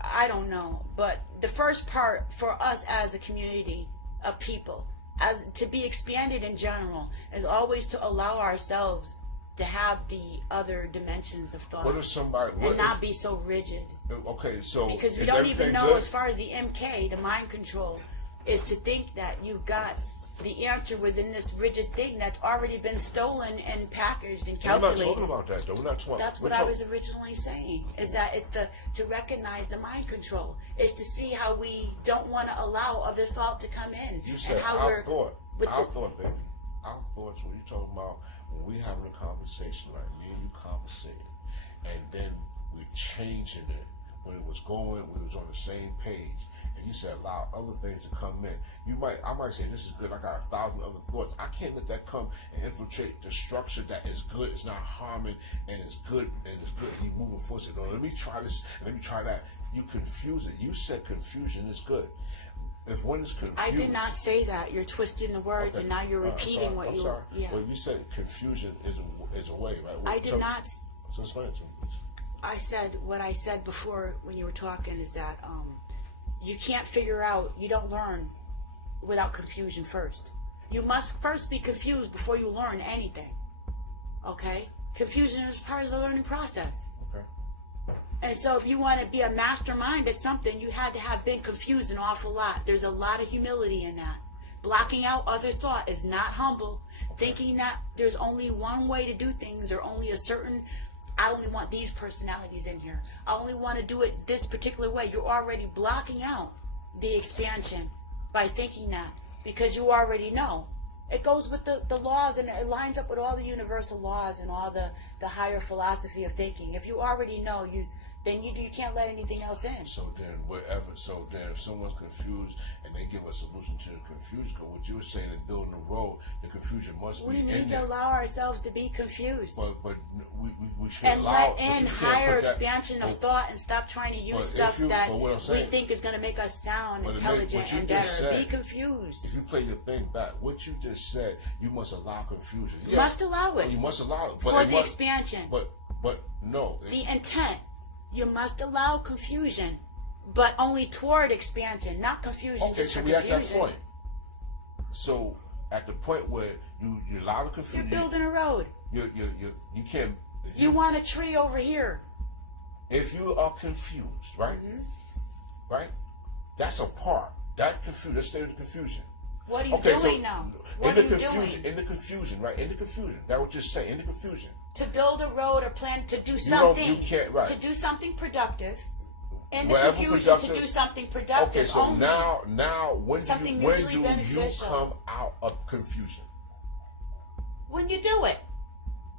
I don't know. But the first part for us as a community of people, as to be expanded in general, is always to allow ourselves to have the other dimensions of thought. What if somebody... and not be so rigid. Okay, so... Because we don't even know, as far as the MK, the mind control, is to think that you've got the answer within this rigid thing that's already been stolen and packaged and calculated. We're not talking about that, though. We're not talking... That's what I was originally saying, is that it's to recognize the mind control. It's to see how we don't want to allow other thought to come in. You said how our thought, baby. Our thoughts, when you're talking about... When we having a conversation like me and you conversating, and then we're changing it when it was going, we was on the same page, and you said allow other things to come in. I might say this is good. I got 1,000 other thoughts. I can't let that come and infiltrate the structure that is good. It's not harming, and it's good, and you moving forward. No, let me try this, and let me try that. You confuse it. You said confusion is good. If one is confused, I did not say that. You're twisting the words, and now you're repeating what you. Sorry. Yeah. Well, you said confusion is a way, right? I did not. So explain it to me, please. I said what I said before when you were talking is that you can't figure out. You don't learn without confusion first. You must first be confused before you learn anything. Okay? Confusion is part of the learning process. And so if you want to be a mastermind at something, you had to have been confused an awful lot. There's a lot of humility in that. Blocking out other thought is not humble. Thinking that there's only one way to do things, or only a certain, I only want these personalities in here. I only want to do it this particular way. You're already blocking out the expansion by thinking that, because you already know. It goes with the laws, and it lines up with all the universal laws and all the higher philosophy of thinking. If you already know, then you can't let anything else in. So then if someone's confused and they give a solution to the confusion, because what you were saying in building the road, the confusion must be in there. We need to allow ourselves to be confused. But we should and allow... let in higher expansion of thought, and stop trying to use stuff that we think is going to make us sound intelligent and better. Be confused. If you play your thing back, what you just said, you must allow confusion. You must allow it. You must allow it. For the expansion. But no. The intent. You must allow confusion, but only toward expansion, not confusion. Okay, so we at that point. So at the point where you allow the confusion, you're building a road. You can't. You want a tree over here. If you are confused, right? Mm-hmm. Right? That's a part. Let's stay with the confusion. What are you doing now? What are you doing? In the confusion, right? In the confusion. That's what you're saying. In the confusion. To build a road or plan to do something. You can't, right. To do something productive. In the Whatever confusion productive, to do something productive. Okay, so only. now when do you beneficial. come out of confusion? When you do it.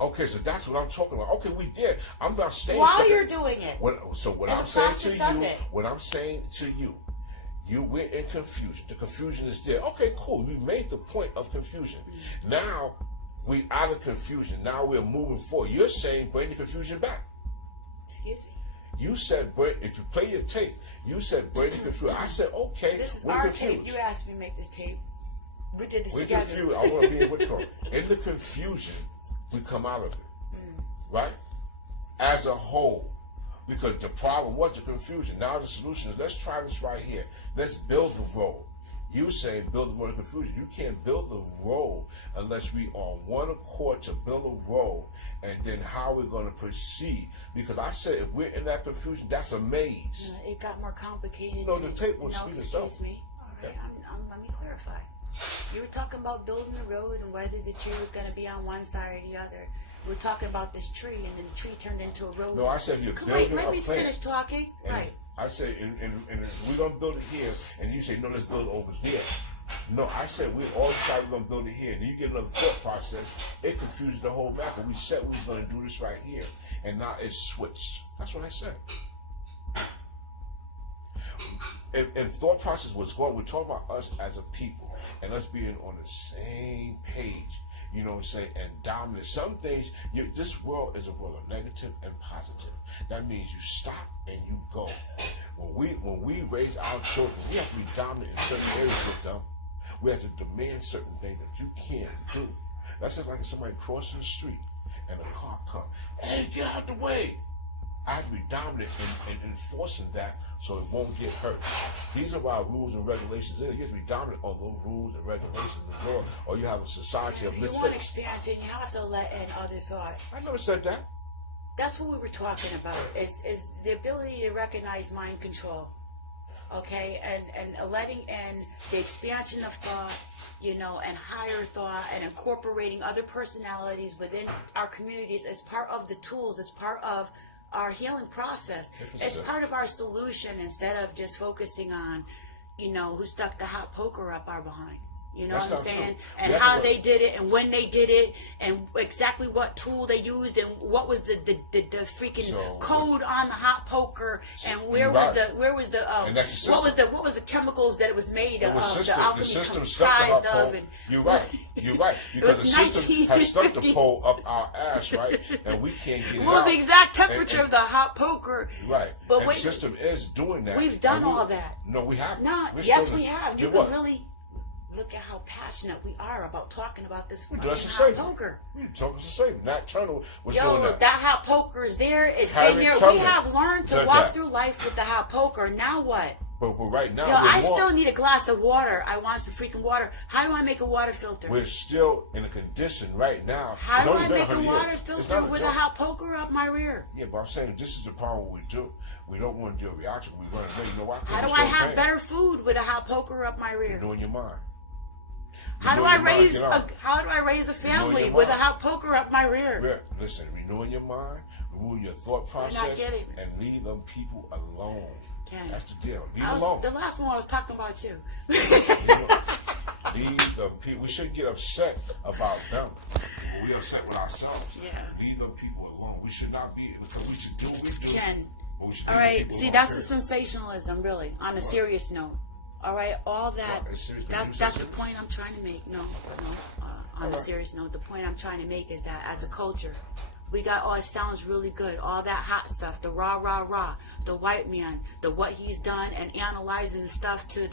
Okay, so that's what I'm talking about. Okay, we did. I'm not saying while you're doing it. What I'm saying to you, we're in confusion. The confusion is there. Okay, cool. We made the point of confusion. Mm-hmm. Now we out of confusion. Now we're moving forward. You're saying bring the confusion back. Excuse me. You said if you play your tape, you said bring the confusion. I said okay. This is our tape. You asked me to make this tape. We did this together. Confused. I want to be in which one. In the confusion, we come out of it, right? As a whole, because the problem was the confusion. Now the solution is let's try this right here. Let's build the road. You say build the road in confusion. You can't build the road unless we on one accord to build a road, and then how we're going to proceed. Because I said if we're in that confusion, that's a maze. It got more complicated. No, the tape will speak itself. Excuse me. All right, let me clarify. You were talking about building the road and whether the tree was going to be on one side or the other. We were talking about this tree, and then the tree turned into a road. No, I said you're building a plan. Let me finish talking. And right. I said, and we're going to build it here, and you say, no, let's build it over here. No, I said, we all decided we're going to build it here. And then you get another thought process. It confuses the whole map. And we said we were going to do this right here. And now it's switched. That's what I said. And thought process was going, we're talking about us as a people and us being on the same page, you know what I'm saying, and dominant. Some things, this world is a world of negative and positive. That means you stop and you go. When we raise our children, we have to be dominant in certain areas with them. We have to demand certain things that you can't do. That's just like if somebody crossing the street and a car comes, hey, get out the way. I have to be dominant in enforcing that so it won't get hurt. These are our rules and regulations. You have to be dominant on those rules and regulations in the world, or you have a society of misfits. If you want experience, and you have to let in other thought. I never said that. That's what we were talking about. Is the ability to recognize mind control, okay, and letting in the expansion of thought, you know, and higher thought, and incorporating other personalities within our communities as part of the tools, as part of our healing process. It's part of our solution instead of just focusing on, you know, who stuck the hot poker up our behind. You know what I'm saying? And how they did it, and when they did it, and exactly what tool they used, and what was the freaking code on the hot poker, and what was the chemicals that it was made of, the alchemy comprised of. And you're right, because the system has stuck the pole up our ass, right, and we can't get it out. The exact temperature of the hot poker. Right, but the system is doing that. We've done all that. No, we haven't. Yes, we have. You can really look at how passionate we are about talking about this hot poker. We're talking to save. Nat Turner was doing that. That hot poker is there. It's been there. We have learned to walk through life with the hot poker. Now what? But right now, I still need a glass of water. I want some freaking water. How do I make a water filter? We're still in a condition right now. How do I make a water filter with a hot poker up my rear? Yeah, but I'm saying this is the problem we do. We don't want to do a reaction. We want to know why. How do I have better food with a hot poker up my rear? You're doing your mind. How do I raise a family with a hot poker up my rear? Listen, renewing your mind, renewing your thought process, and leave them people alone. That's the deal. Leave them alone. The last one I was talking about you. Leave them people. We shouldn't get upset about them. We're upset with ourselves. Yeah. Leave them people alone. We should not be. We should do what we do. All right. See, that's the sensationalism, really. On a serious note. All right, all that, that's the point I'm trying to make. No. On a serious note, the point I'm trying to make is that as a culture, we got, it sounds really good, all that hot stuff, the rah, the white man, the what he's done, and analyzing the stuff to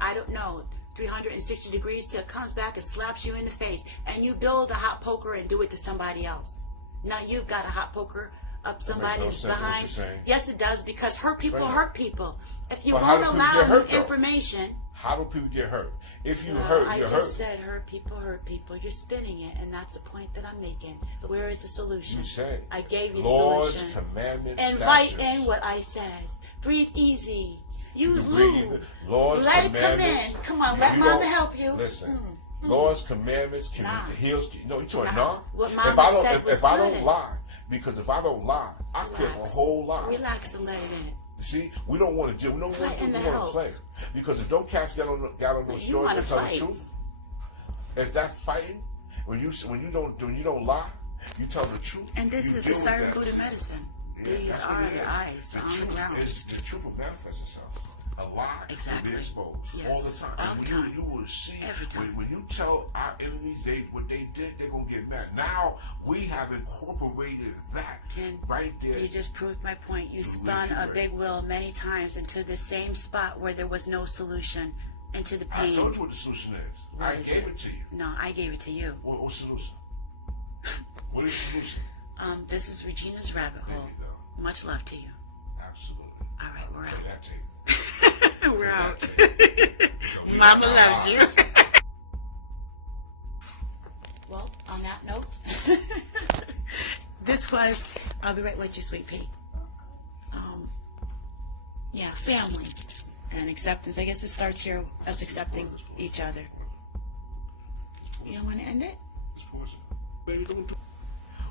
I don't know, 360 degrees till it comes back and slaps you in the face, and you build a hot poker and do it to somebody else. Now you've got a hot poker up somebody's behind. Yes, it does, because hurt people hurt people. If you won't allow new information. How do people get hurt? If you hurt, I just said hurt people. You're spinning it, and that's the point that I'm making. Where is the solution? You said. I gave you laws, the solution. Commandments, invite in what I said. Breathe easy. Use can breathe. lube. Laws, Let it come commandments. in. Come on, let mama don't- help you. Listen, laws, commandments, Nah. heals. No, you talking Nah. nah? What If mama I don't, said was if I don't good. lie, because if I don't lie, I kill a Relax. whole lot. Relax and let it in. You see, we don't want to do. We don't want Fight in the to help. play because if don't cast get on those You stories wanna and tell fight. the truth. If that fighting, when you don't lie, you tell the truth. And this you is deal the with that. Therapeutic medicine. Yeah, These that's are what it the is. eyes The on the truth ground. is the truth will manifest itself. A lie Exactly. will be exposed Yes. all the time. All And the time. You will see Every time. when you tell our enemies what they did, they're gonna get mad. Now we have incorporated that And right there. you just proved my point. You spun really a great. big wheel many times into the same spot where there was no solution, into the I pain. told you what the solution is. What I is gave it to you. No, I gave it to you. What's the solution? What is the solution? This is Regina's rabbit There hole. you go. Much love to you. Absolutely. All right, we're Play out. that tape. We're out. We Mama got loves you. ours. Well, on that note, this was I'll Be Right With You, Sweet Pea. Yeah, family and acceptance. I guess it starts here, us accepting each other. You don't want to end it? It's poison. Baby, don't do.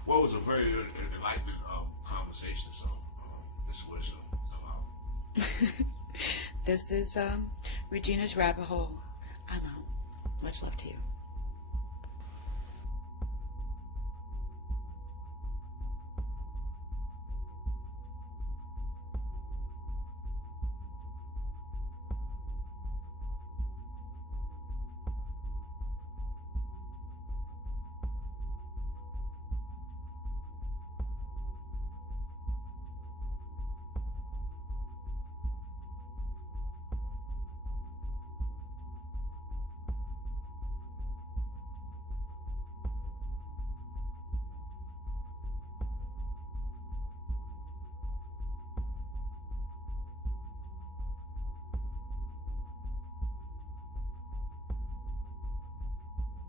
Well, it was a very enlightening conversation. So this was I'm out. This is Regina's rabbit hole. I'm out. Much love to you.